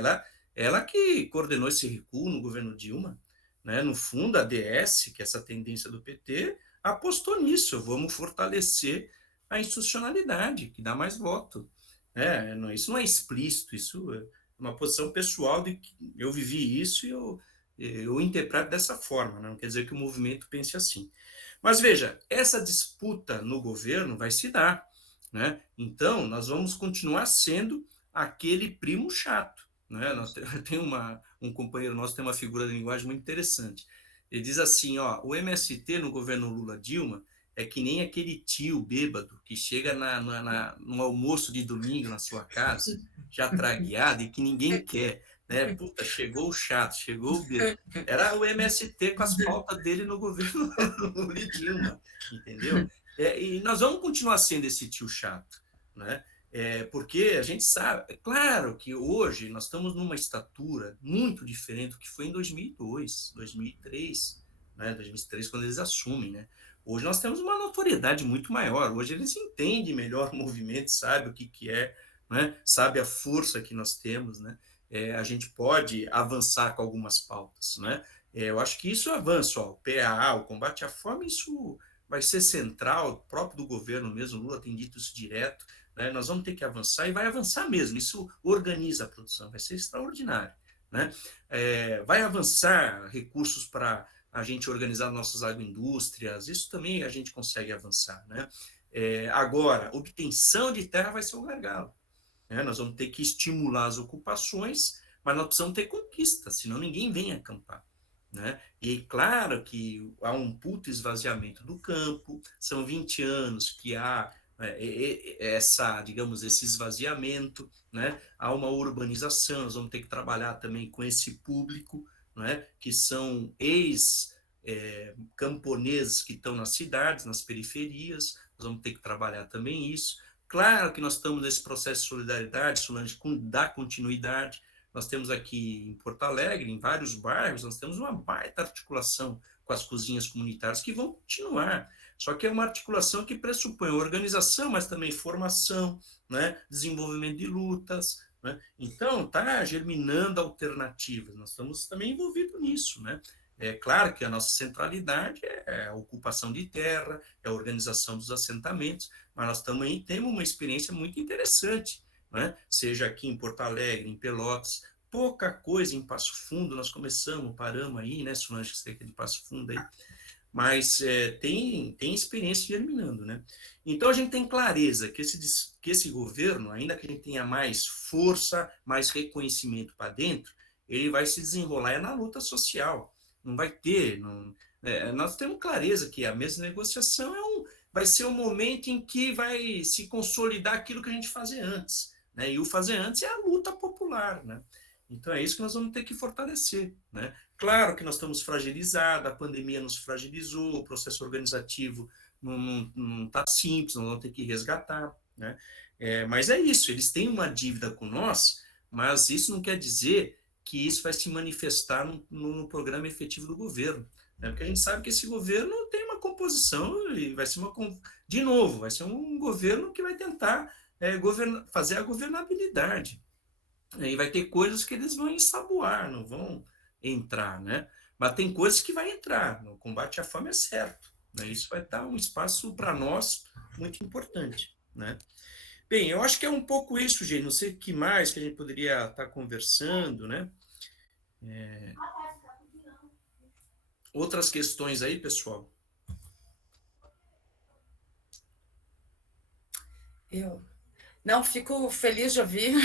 ela que coordenou esse recuo no governo Dilma, né? No fundo, a DS, que é essa tendência do PT, apostou nisso, vamos fortalecer a institucionalidade, que dá mais voto. Isso não é explícito, isso é uma posição pessoal de que eu vivi isso e eu interpreto dessa forma, né? Não quer dizer que o movimento pense assim. Mas veja, essa disputa no governo vai se dar, né? Então, nós vamos continuar sendo aquele primo chato, né? Tem um companheiro nosso, tem uma figura de linguagem muito interessante. Ele diz assim, ó, o MST no governo Lula-Dilma é que nem aquele tio bêbado que chega no almoço de domingo na sua casa, já tragueado, e que ninguém quer, né? Puta, chegou o chato, chegou o bêbado. Era o MST com as pautas dele no governo Lula-Dilma, entendeu? E nós vamos continuar sendo esse tio chato, né? Porque a gente sabe, é claro que hoje nós estamos numa estatura muito diferente do que foi em 2002, 2003, né? 2003, quando eles assumem, né? Hoje nós temos uma notoriedade muito maior, hoje eles entendem melhor o movimento, sabe o que é, né? Sabe a força que nós temos, né? A gente pode avançar com algumas pautas, né? Eu acho que isso é um avanço, ó, o PAA, o combate à fome, isso vai ser central, próprio do governo mesmo, Lula tem dito isso direto, né? Nós vamos ter que avançar e vai avançar mesmo, isso organiza a produção, vai ser extraordinário, né? Vai avançar recursos para a gente organizar nossas agroindústrias, isso também a gente consegue avançar, né? Agora, obtenção de terra vai ser o gargalo, né? Nós vamos ter que estimular as ocupações, mas nós precisamos ter conquista, senão ninguém vem acampar, né? E claro que há um puto esvaziamento do campo, são 20 anos que há digamos, esse esvaziamento, né? Há uma urbanização, nós vamos ter que trabalhar também com esse público, né? Que são camponeses que estão nas cidades, nas periferias, nós vamos ter que trabalhar também isso. Claro que nós estamos nesse processo de solidariedade, Solange, dar continuidade. Nós temos aqui em Porto Alegre, em vários bairros, nós temos uma baita articulação com as cozinhas comunitárias que vão continuar. Só que é uma articulação que pressupõe organização, mas também formação, né? Desenvolvimento de lutas, né? Então, está germinando alternativas. Nós estamos também envolvidos nisso, né? É claro que a nossa centralidade é a ocupação de terra, é a organização dos assentamentos, mas nós também temos uma experiência muito interessante, né? Seja aqui em Porto Alegre, em Pelotas, pouca coisa em Passo Fundo, nós paramos aí, né, Solange, que é de Passo Fundo aí, mas tem experiência germinando, né? Então a gente tem clareza que esse governo, ainda que a gente tenha mais força, mais reconhecimento para dentro, ele vai se desenrolar na luta social, não vai ter, nós temos clareza que a mesa de negociação vai ser um momento em que vai se consolidar aquilo que a gente fazia antes, né? E o fazer antes é a luta popular, né? Então é isso que nós vamos ter que fortalecer, né? Claro que nós estamos fragilizados, a pandemia nos fragilizou, o processo organizativo não está simples, nós vamos ter que resgatar, né? Mas é isso, eles têm uma dívida com nós, mas isso não quer dizer que isso vai se manifestar no programa efetivo do governo, né? Porque a gente sabe que esse governo tem uma composição e vai ser vai ser um governo que vai tentar fazer a governabilidade. E vai ter coisas que eles vão ensaboar, não vão entrar, né? Mas tem coisas que vai entrar. No combate à fome é certo, né? Isso vai dar um espaço para nós muito importante, né? Bem, eu acho que é um pouco isso, gente. Não sei o que mais que a gente poderia estar conversando, né? Outras questões aí, pessoal? Eu não fico feliz de ouvir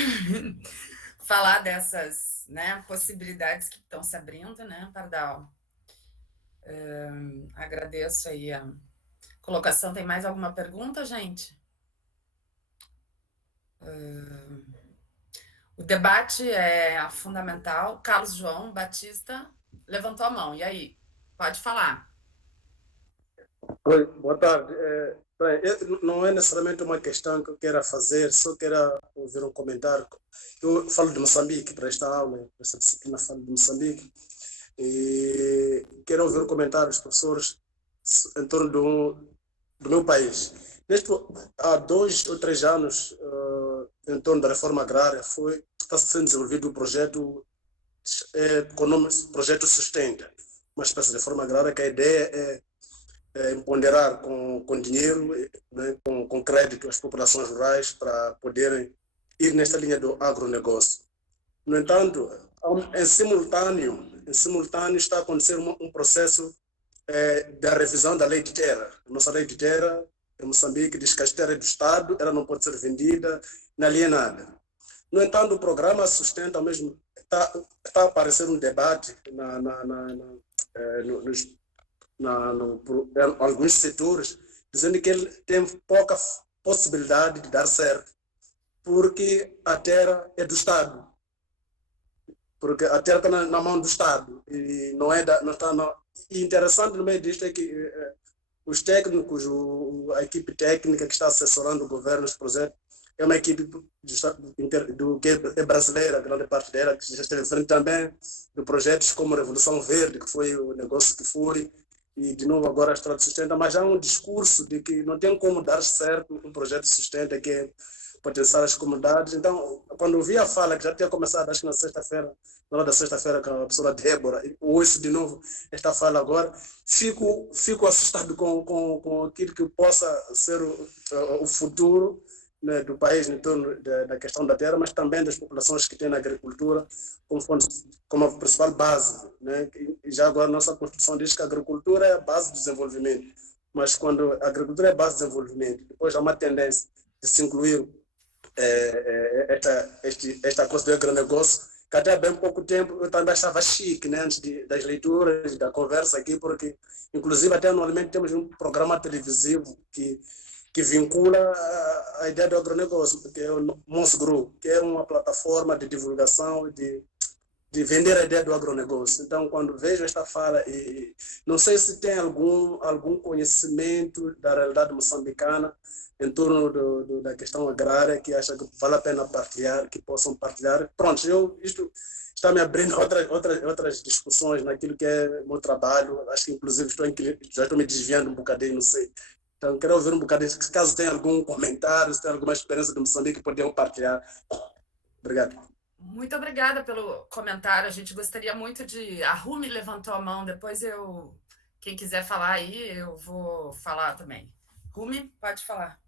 falar dessas, né, possibilidades que estão se abrindo, né, Pardal? Agradeço aí a colocação. Tem mais alguma pergunta, gente? O debate é fundamental. Carlos João Batista levantou a mão. E aí? Pode falar. Oi, boa tarde. Não é necessariamente uma questão que eu queira fazer, só quero ouvir um comentário. Eu falo de Moçambique para esta aula, para essa disciplina falo de Moçambique, e quero ouvir um comentário dos professores em torno do meu país. Há 2 ou 3 anos, em torno da reforma agrária, está sendo desenvolvido um projeto projeto Sustenta, uma espécie de reforma agrária que a ideia é empoderar com dinheiro, né, com crédito as populações rurais para poderem ir nesta linha do agronegócio. No entanto, em simultâneo está a acontecer um processo da revisão da lei de terra. A nossa lei de terra em Moçambique diz que a terra é do Estado, ela não pode ser vendida, nem alienada. No entanto, o programa Sustenta mesmo está a aparecer um debate em alguns setores, dizendo que ele tem pouca possibilidade de dar certo, porque a terra é do Estado. Porque a terra está na mão do Estado. E não está E interessante no meio disto é que os técnicos, a equipe técnica que está assessorando o governo neste projeto, é uma equipe que é brasileira, grande parte dela, que já esteve em frente também de projetos como Revolução Verde, que foi o negócio que foi, e de novo agora a Estrada Sustenta, mas há um discurso de que não tem como dar certo um projeto Sustenta que é potenciar as comunidades. Então, quando eu vi a fala, que já tinha começado, acho que na hora da sexta-feira, com a professora Débora, ouço de novo esta fala agora, fico assustado com aquilo que possa ser o futuro, né, do país em torno da questão da terra, mas também das populações que têm na agricultura como a principal base, né? E já agora a nossa Constituição diz que a agricultura é a base do desenvolvimento, mas quando a agricultura é a base do desenvolvimento, depois há uma tendência de se incluir esta coisa do agronegócio, que até há bem pouco tempo eu também achava chique, né, antes das leituras, da conversa aqui, porque, inclusive, até anualmente temos um programa televisivo que vincula a ideia do agronegócio, que é o Monsgru, que é uma plataforma de divulgação de vender a ideia do agronegócio. Então, quando vejo esta fala, não sei se tem algum conhecimento da realidade moçambicana em torno da questão agrária que acha que vale a pena partilhar, que possam partilhar. Pronto, isto está me abrindo outras discussões naquilo que é meu trabalho. Acho que, inclusive, já estou me desviando um bocadinho, não sei. Então, quero ouvir um bocadinho, caso tenha algum comentário, se tem alguma experiência de Moçambique que podiam partilhar. Obrigado. Muito obrigada pelo comentário. A gente gostaria muito de... A Rumi levantou a mão, depois quem quiser falar aí, eu vou falar também. Rumi, pode falar.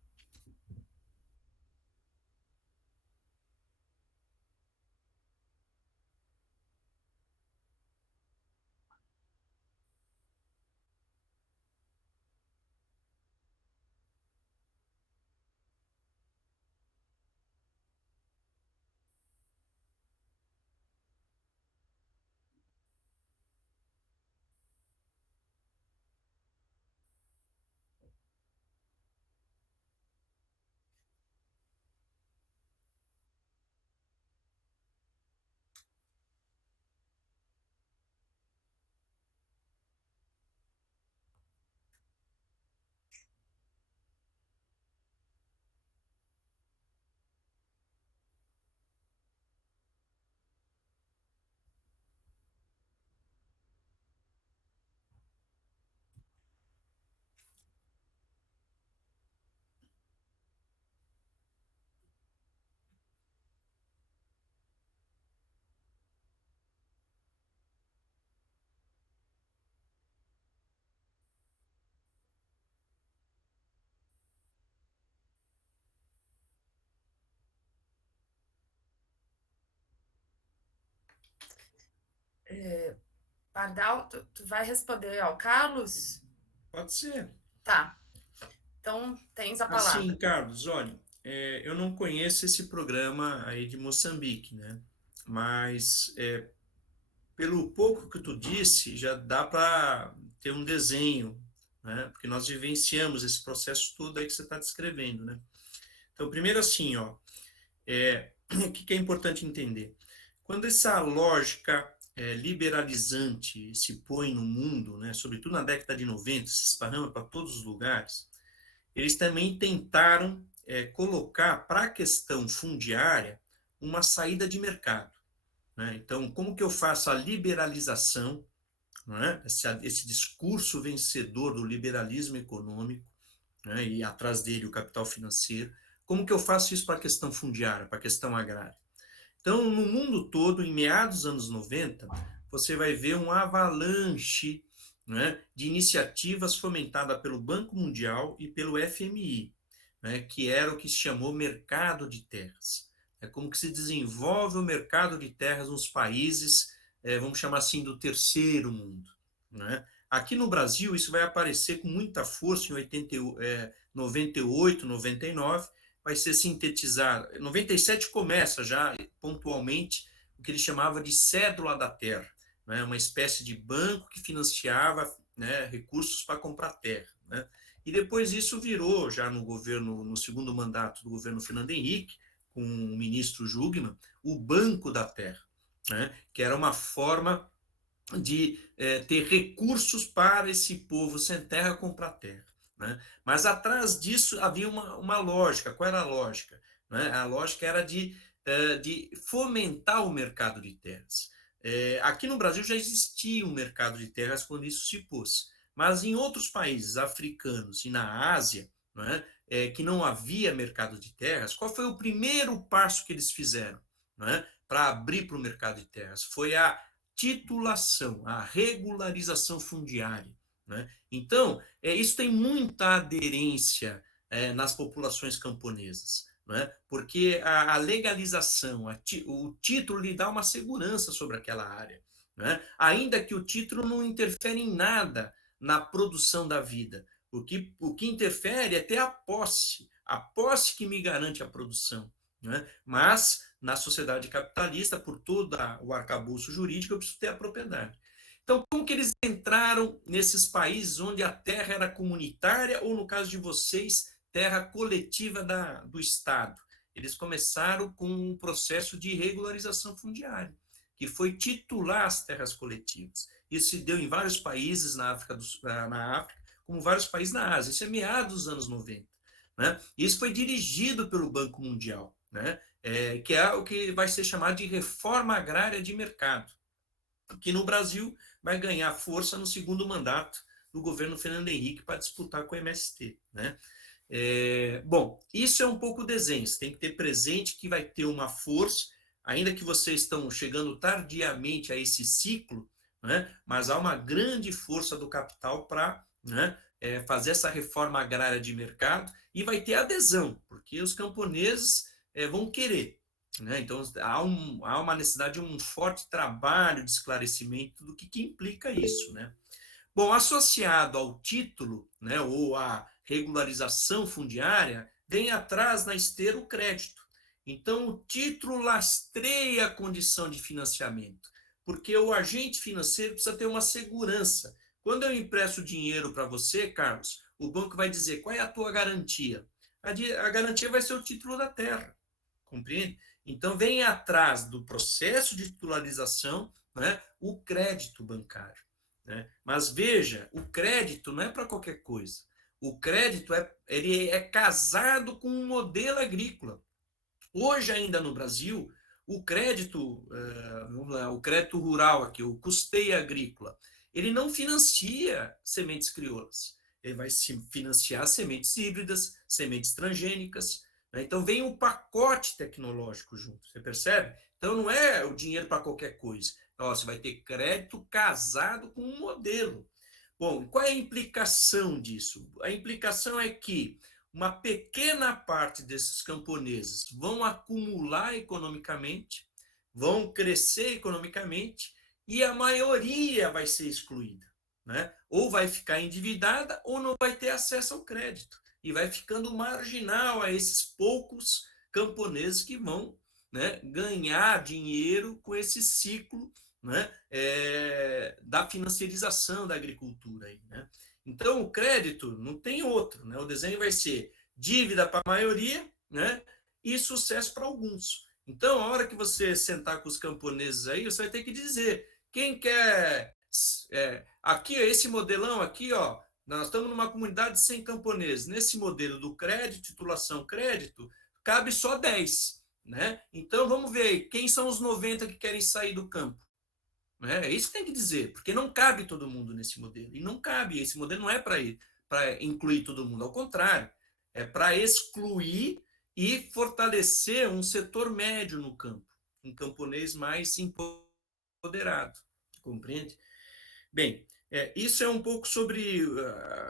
Pardal, tu vai responder ao Carlos? Pode ser. Tá. Então, tens a palavra. Assim, Carlos, olha, eu não conheço esse programa aí de Moçambique, né? Mas pelo pouco que tu disse, já dá para ter um desenho, né? Porque nós vivenciamos esse processo todo aí que você está descrevendo, né? Então, primeiro assim, ó, o que é importante entender? Quando essa lógica liberalizante se põe no mundo, né, sobretudo na década de 90, se esparrama para todos os lugares, eles também tentaram colocar para a questão fundiária uma saída de mercado, né? Então, como que eu faço a liberalização, né, esse discurso vencedor do liberalismo econômico, né, e atrás dele o capital financeiro, como que eu faço isso para a questão fundiária, para a questão agrária? Então, no mundo todo, em meados dos anos 90, você vai ver um avalanche, né, de iniciativas fomentadas pelo Banco Mundial e pelo FMI, né, que era o que se chamou mercado de terras. É como que se desenvolve o mercado de terras nos países, vamos chamar assim, do terceiro mundo, né? Aqui no Brasil, isso vai aparecer com muita força em 98, 99, vai ser sintetizado. Em 97 começa já pontualmente o que ele chamava de cédula da terra, né? Uma espécie de banco que financiava, né, recursos para comprar terra, né? E depois isso virou, já no governo, no segundo mandato do governo Fernando Henrique, com o ministro Jugman, o Banco da Terra, né? Que era uma forma de ter recursos para esse povo sem terra comprar terra, né? Mas atrás disso havia uma lógica. Qual era a lógica, né? A lógica era de fomentar o mercado de terras. Aqui no Brasil já existia um mercado de terras quando isso se pôs, mas em outros países africanos e na Ásia, né, que não havia mercado de terras, qual foi o primeiro passo que eles fizeram, né, para abrir para o mercado de terras? Foi a titulação, a regularização fundiária, né? Então, isso tem muita aderência nas populações camponesas, né? Porque a legalização, o título lhe dá uma segurança sobre aquela área, né? Ainda que o título não interfere em nada na produção da vida. O que interfere é ter a posse que me garante a produção, né? Mas, na sociedade capitalista, por todo o arcabouço jurídico, eu preciso ter a propriedade. Então, como que eles entraram nesses países onde a terra era comunitária, ou, no caso de vocês, terra coletiva do Estado? Eles começaram com um processo de regularização fundiária, que foi titular as terras coletivas. Isso se deu em vários países na África, como vários países na Ásia. Isso é meados dos anos 90. Né? Isso foi dirigido pelo Banco Mundial, né? Que é o que vai ser chamado de reforma agrária de mercado, que no Brasil vai ganhar força no segundo mandato do governo Fernando Henrique para disputar com o MST. Né? Bom, isso é um pouco o desenho. Você tem que ter presente que vai ter uma força, ainda que vocês estão chegando tardiamente a esse ciclo, né? Mas há uma grande força do capital para, né, fazer essa reforma agrária de mercado, e vai ter adesão, porque os camponeses vão querer. Né? Então, há uma necessidade de um forte trabalho de esclarecimento do que implica isso. Né? Bom, associado ao título, né, ou à regularização fundiária, vem atrás na esteira o crédito. Então, o título lastreia a condição de financiamento, porque o agente financeiro precisa ter uma segurança. Quando eu empresto dinheiro para você, Carlos, o banco vai dizer qual é a tua garantia. A garantia vai ser o título da terra, compreende? Então, vem atrás do processo de titularização, né, o crédito bancário. Né? Mas veja, o crédito não é para qualquer coisa. O crédito ele é casado com um modelo agrícola. Hoje, ainda no Brasil, o crédito rural aqui, o custeio agrícola, ele não financia sementes crioulas. Ele vai financiar sementes híbridas, sementes transgênicas. Né? Então, vem um pacote tecnológico junto, você percebe? Então, não é o dinheiro para qualquer coisa. Você vai ter crédito casado com um modelo. Bom, qual é a implicação disso? A implicação é que uma pequena parte desses camponeses vão acumular economicamente, vão crescer economicamente, e a maioria vai ser excluída. Né? Ou vai ficar endividada, ou não vai ter acesso ao crédito. E vai ficando marginal a esses poucos camponeses que vão, né, ganhar dinheiro com esse ciclo, né, da financiarização da agricultura. Aí, né? Então, o crédito não tem outro. Né? O desenho vai ser dívida para a maioria, né, e sucesso para alguns. Então, a hora que você sentar com os camponeses aí, você vai ter que dizer, quem quer... aqui, esse modelão aqui, ó, nós estamos numa comunidade de 100 camponeses. Nesse modelo do crédito, titulação crédito, cabe só 10. Né? Então, vamos ver quem são os 90 que querem sair do campo. É isso que tem que dizer, porque não cabe todo mundo nesse modelo. E não cabe, esse modelo não é para incluir todo mundo, ao contrário, é para excluir e fortalecer um setor médio no campo, um camponês mais empoderado, compreende? Bem, isso é um pouco sobre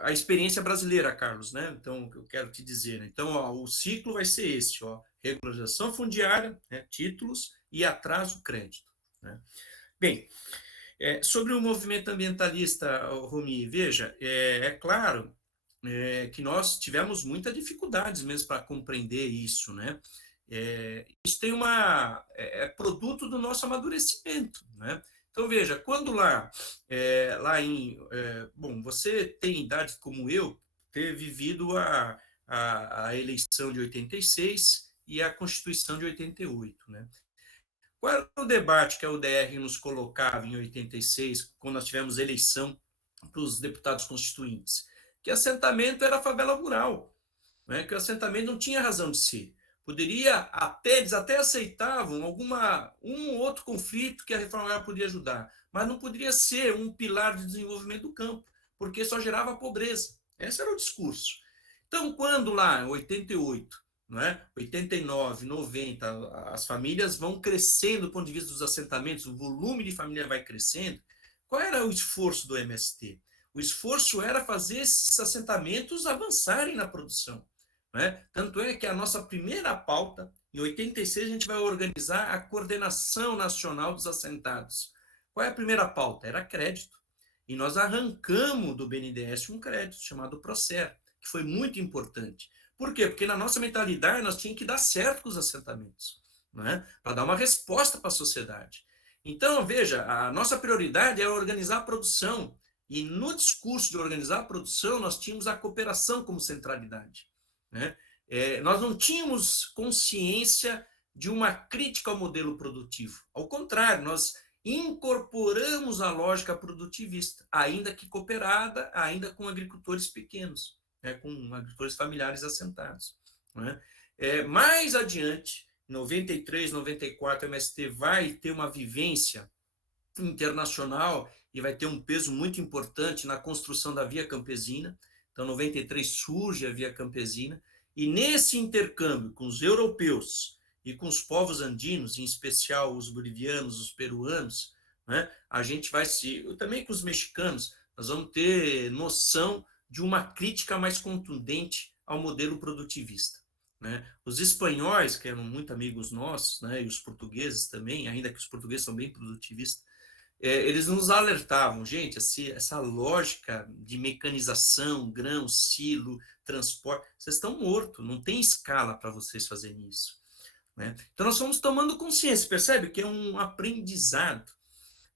a experiência brasileira, Carlos, né? Então, o que eu quero te dizer. Né? Então, o ciclo vai ser esse, regularização fundiária, né? Títulos e atraso crédito. Né? Bem, sobre o movimento ambientalista, Romi, veja, claro que nós tivemos muitas dificuldades mesmo para compreender isso, né? Isso tem produto do nosso amadurecimento, né? Então, veja, quando bom, você tem idade como eu, ter vivido a eleição de 86 e a Constituição de 88, né? Qual era o debate que a UDR nos colocava em 86, quando nós tivemos eleição para os deputados constituintes? Que assentamento era favela rural, né? Que o assentamento não tinha razão de ser. Eles até aceitavam um ou outro conflito que a reforma agrária podia ajudar, mas não poderia ser um pilar de desenvolvimento do campo, porque só gerava pobreza. Esse era o discurso. Então, quando lá, em 88, não é? 89, 90, as famílias vão crescendo do ponto de vista dos assentamentos, o volume de família vai crescendo. Qual era o esforço do MST? O esforço era fazer esses assentamentos avançarem na produção. Né? Tanto é que a nossa primeira pauta, em 86, a gente vai organizar a Coordenação Nacional dos Assentados. Qual é a primeira pauta? Era crédito. E nós arrancamos do BNDES um crédito chamado Procer, que foi muito importante, Por quê? Porque na nossa mentalidade nós tínhamos que dar certo com os assentamentos, né? Para dar uma resposta para a sociedade. Então, veja, a nossa prioridade é organizar a produção, e no discurso de organizar a produção nós tínhamos a cooperação como centralidade, né? Nós não tínhamos consciência de uma crítica ao modelo produtivo. Ao contrário, nós incorporamos a lógica produtivista, ainda que cooperada, ainda com agricultores pequenos, né, com agricultores familiares assentados, né? Mais adiante, em 93, 94, o MST vai ter uma vivência internacional e vai ter um peso muito importante na construção da Via Campesina. Então, em 93 surge a Via Campesina, e nesse intercâmbio com os europeus e com os povos andinos, em especial os bolivianos, os peruanos, né, a gente vai se... também com os mexicanos, nós vamos ter noção de uma crítica mais contundente ao modelo produtivista, né? Os espanhóis, que eram muito amigos nossos, né, e os portugueses também, ainda que os portugueses são bem produtivistas, eles nos alertavam, gente, essa lógica de mecanização, grão, silo, transporte, vocês estão mortos, não tem escala para vocês fazerem isso, né? Então nós fomos tomando consciência, percebe que é um aprendizado,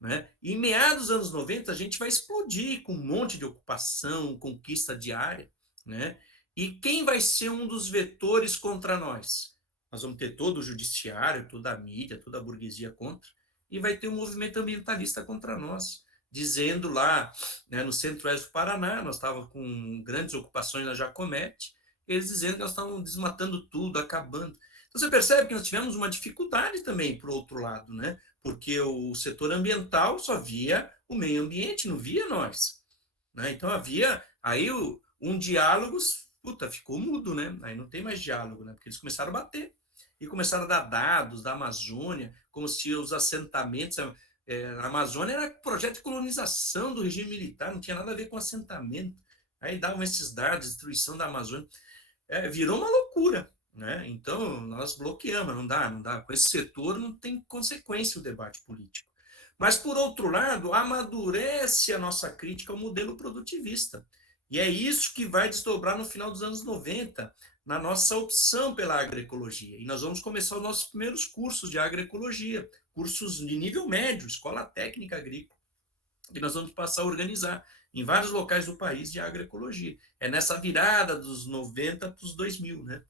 né? E em meados dos anos 90 a gente vai explodir com um monte de ocupação, conquista diária, né? E quem vai ser um dos vetores contra nós? Nós vamos ter todo o judiciário, toda a mídia, toda a burguesia contra, e vai ter um movimento ambientalista contra nós, dizendo lá, né, no centro-oeste do Paraná, nós estávamos com grandes ocupações na Jacomete, eles dizendo que nós estávamos desmatando tudo, acabando. Então você percebe que nós tivemos uma dificuldade também, por outro lado, né? Porque o setor ambiental só via o meio ambiente, não via nós, né? Então havia aí um diálogo, puta, ficou mudo, né? Aí não tem mais diálogo, né? Porque eles começaram a bater e começaram a dar dados da Amazônia, como se os assentamentos... a Amazônia era projeto de colonização do regime militar, não tinha nada a ver com assentamento. Aí davam esses dados, destruição da Amazônia. Virou uma loucura, né? Então, nós bloqueamos, não dá. Com esse setor não tem consequência o debate político. Mas, por outro lado, amadurece a nossa crítica ao modelo produtivista. E é isso que vai desdobrar no final dos anos 90, na nossa opção pela agroecologia. E nós vamos começar os nossos primeiros cursos de agroecologia, cursos de nível médio, escola técnica agrícola, que nós vamos passar a organizar em vários locais do país de agroecologia. É nessa virada dos 90 para os 2000, né?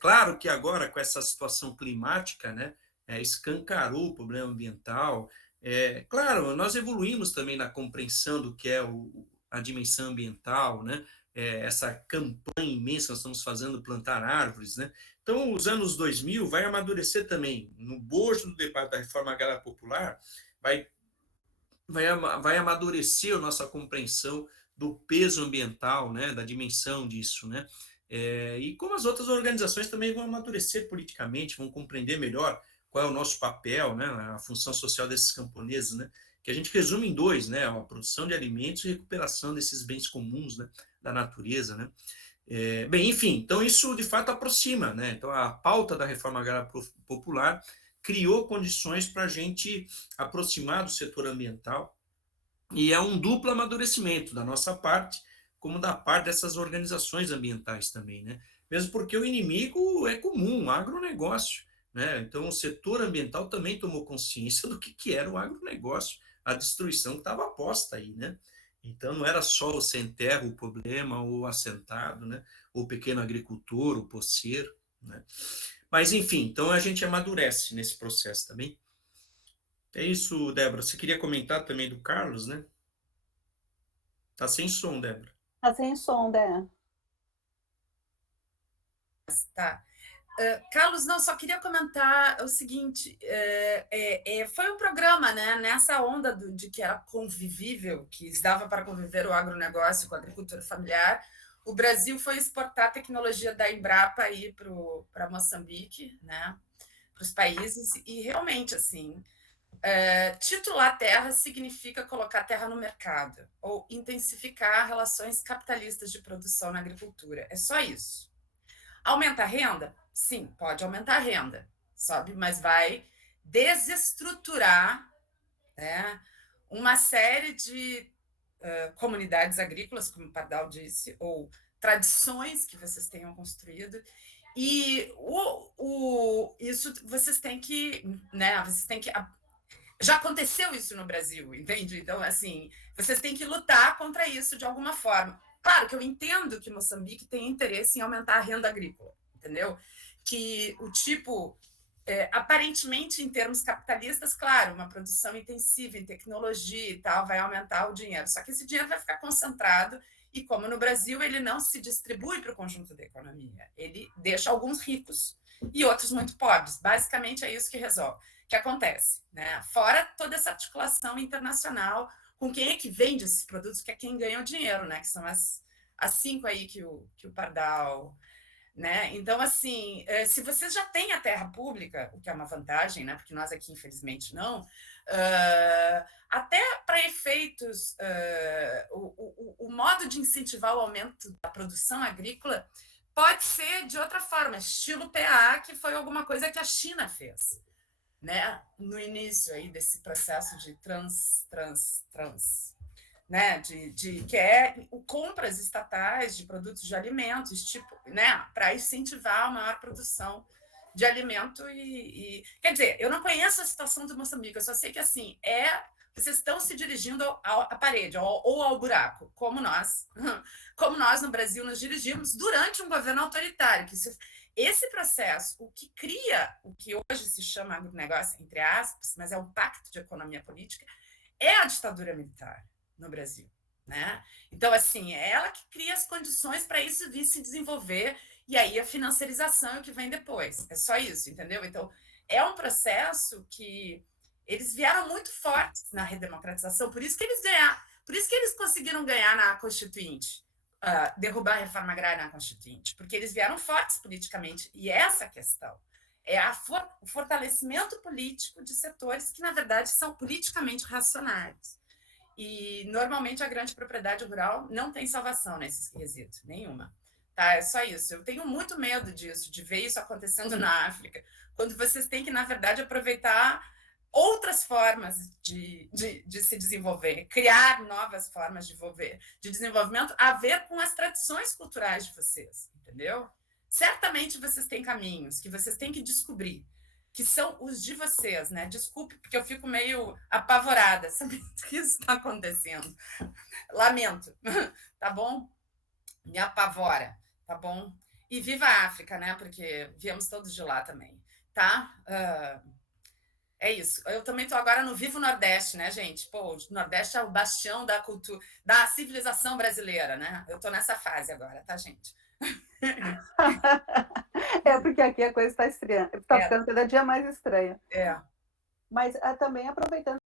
Claro que agora, com essa situação climática, né, escancarou o problema ambiental. Claro, nós evoluímos também na compreensão do que é a dimensão ambiental, né? Essa campanha imensa que nós estamos fazendo, plantar árvores, né? Então, os anos 2000 vai amadurecer também, no bojo do debate da reforma agrária popular, vai amadurecer a nossa compreensão do peso ambiental, né? Da dimensão disso, né? E como as outras organizações também vão amadurecer politicamente, vão compreender melhor qual é o nosso papel, né? A função social desses camponeses, né? Que a gente resume em dois, né? A produção de alimentos e recuperação desses bens comuns, né? Da natureza, né? Bem, enfim, então isso de fato aproxima, né? Então a pauta da reforma agrária popular criou condições para a gente aproximar do setor ambiental, e é um duplo amadurecimento da nossa parte, como da parte dessas organizações ambientais também, né? Mesmo porque o inimigo é comum, o agronegócio, né? Então o setor ambiental também tomou consciência do que era o agronegócio, a destruição que estava posta aí, né? Então não era só o sem terra o problema, o assentado, né? O pequeno agricultor, o poceiro, né? Mas enfim, então a gente amadurece nesse processo também. É isso, Débora. Você queria comentar também do Carlos, né? Tá sem som, Débora. Tá sem som, Débora. Tá. Carlos, não, só queria comentar o seguinte, foi um programa, né, nessa onda de que era convivível, que dava para conviver o agronegócio com a agricultura familiar, o Brasil foi exportar a tecnologia da Embrapa para Moçambique, né, para os países, e realmente, assim, titular terra significa colocar terra no mercado, ou intensificar relações capitalistas de produção na agricultura, é só isso. Aumenta a renda? Sim, pode aumentar a renda, sabe? Mas vai desestruturar, né, uma série de comunidades agrícolas, como o Pardal disse, ou tradições que vocês tenham construído. E isso vocês têm que, né? Vocês têm que. Já aconteceu isso no Brasil, entende? Então, assim, vocês têm que lutar contra isso de alguma forma. Claro que eu entendo que Moçambique tem interesse em aumentar a renda agrícola, entendeu? Que o tipo, aparentemente, em termos capitalistas, claro, uma produção intensiva em tecnologia e tal vai aumentar o dinheiro. Só que esse dinheiro vai ficar concentrado e, como no Brasil, ele não se distribui para o conjunto da economia. Ele deixa alguns ricos e outros muito pobres. Basicamente, é isso que acontece, né? Fora toda essa articulação internacional com quem é que vende esses produtos, que é quem ganha o dinheiro, né? Que são as 5 aí que o Pardal... Né? Então, assim, se vocês já têm a terra pública, o que é uma vantagem, né? Porque nós aqui, infelizmente, não, até para efeitos, o modo de incentivar o aumento da produção agrícola pode ser de outra forma, estilo PA, que foi alguma coisa que a China fez, né? No início aí desse processo de né, que é compras estatais de produtos de alimentos, tipo, né, para incentivar a maior produção de alimento quer dizer, eu não conheço a situação do Moçambique, eu só sei que assim vocês estão se dirigindo à parede ou ao buraco, como nós no Brasil nos dirigimos durante um governo autoritário, que esse processo, o que cria o que hoje se chama agronegócio, entre aspas, mas é um pacto de economia política, é a ditadura militar no Brasil, né? Então, assim, é ela que cria as condições para isso vir se desenvolver, e aí a financiarização é o que vem depois. É só isso, entendeu? Então, é um processo que eles vieram muito fortes na redemocratização, por isso que eles ganharam, por isso que eles conseguiram ganhar na Constituinte, derrubar a reforma agrária na Constituinte, porque eles vieram fortes politicamente, e essa a questão. É o fortalecimento político de setores que, na verdade, são politicamente racionais. E, normalmente, a grande propriedade rural não tem salvação nesse quesito, nenhuma. Tá? É só isso. Eu tenho muito medo disso, de ver isso acontecendo na África, quando vocês têm que, na verdade, aproveitar outras formas de se desenvolver, criar novas formas de desenvolvimento a ver com as tradições culturais de vocês, entendeu? Certamente vocês têm caminhos que vocês têm que descobrir, que são os de vocês, né? Desculpe, porque eu fico meio apavorada sabendo que isso está acontecendo. Lamento, tá bom? Me apavora, tá bom? E viva a África, né? Porque viemos todos de lá também, tá? É isso. Eu também estou agora no Vivo Nordeste, né, gente? Pô, o Nordeste é o bastião da cultura, da civilização brasileira, né? Eu estou nessa fase agora, tá, gente? É porque aqui a coisa está estranha, está ficando cada dia mais estranha. É. Mas também aproveitando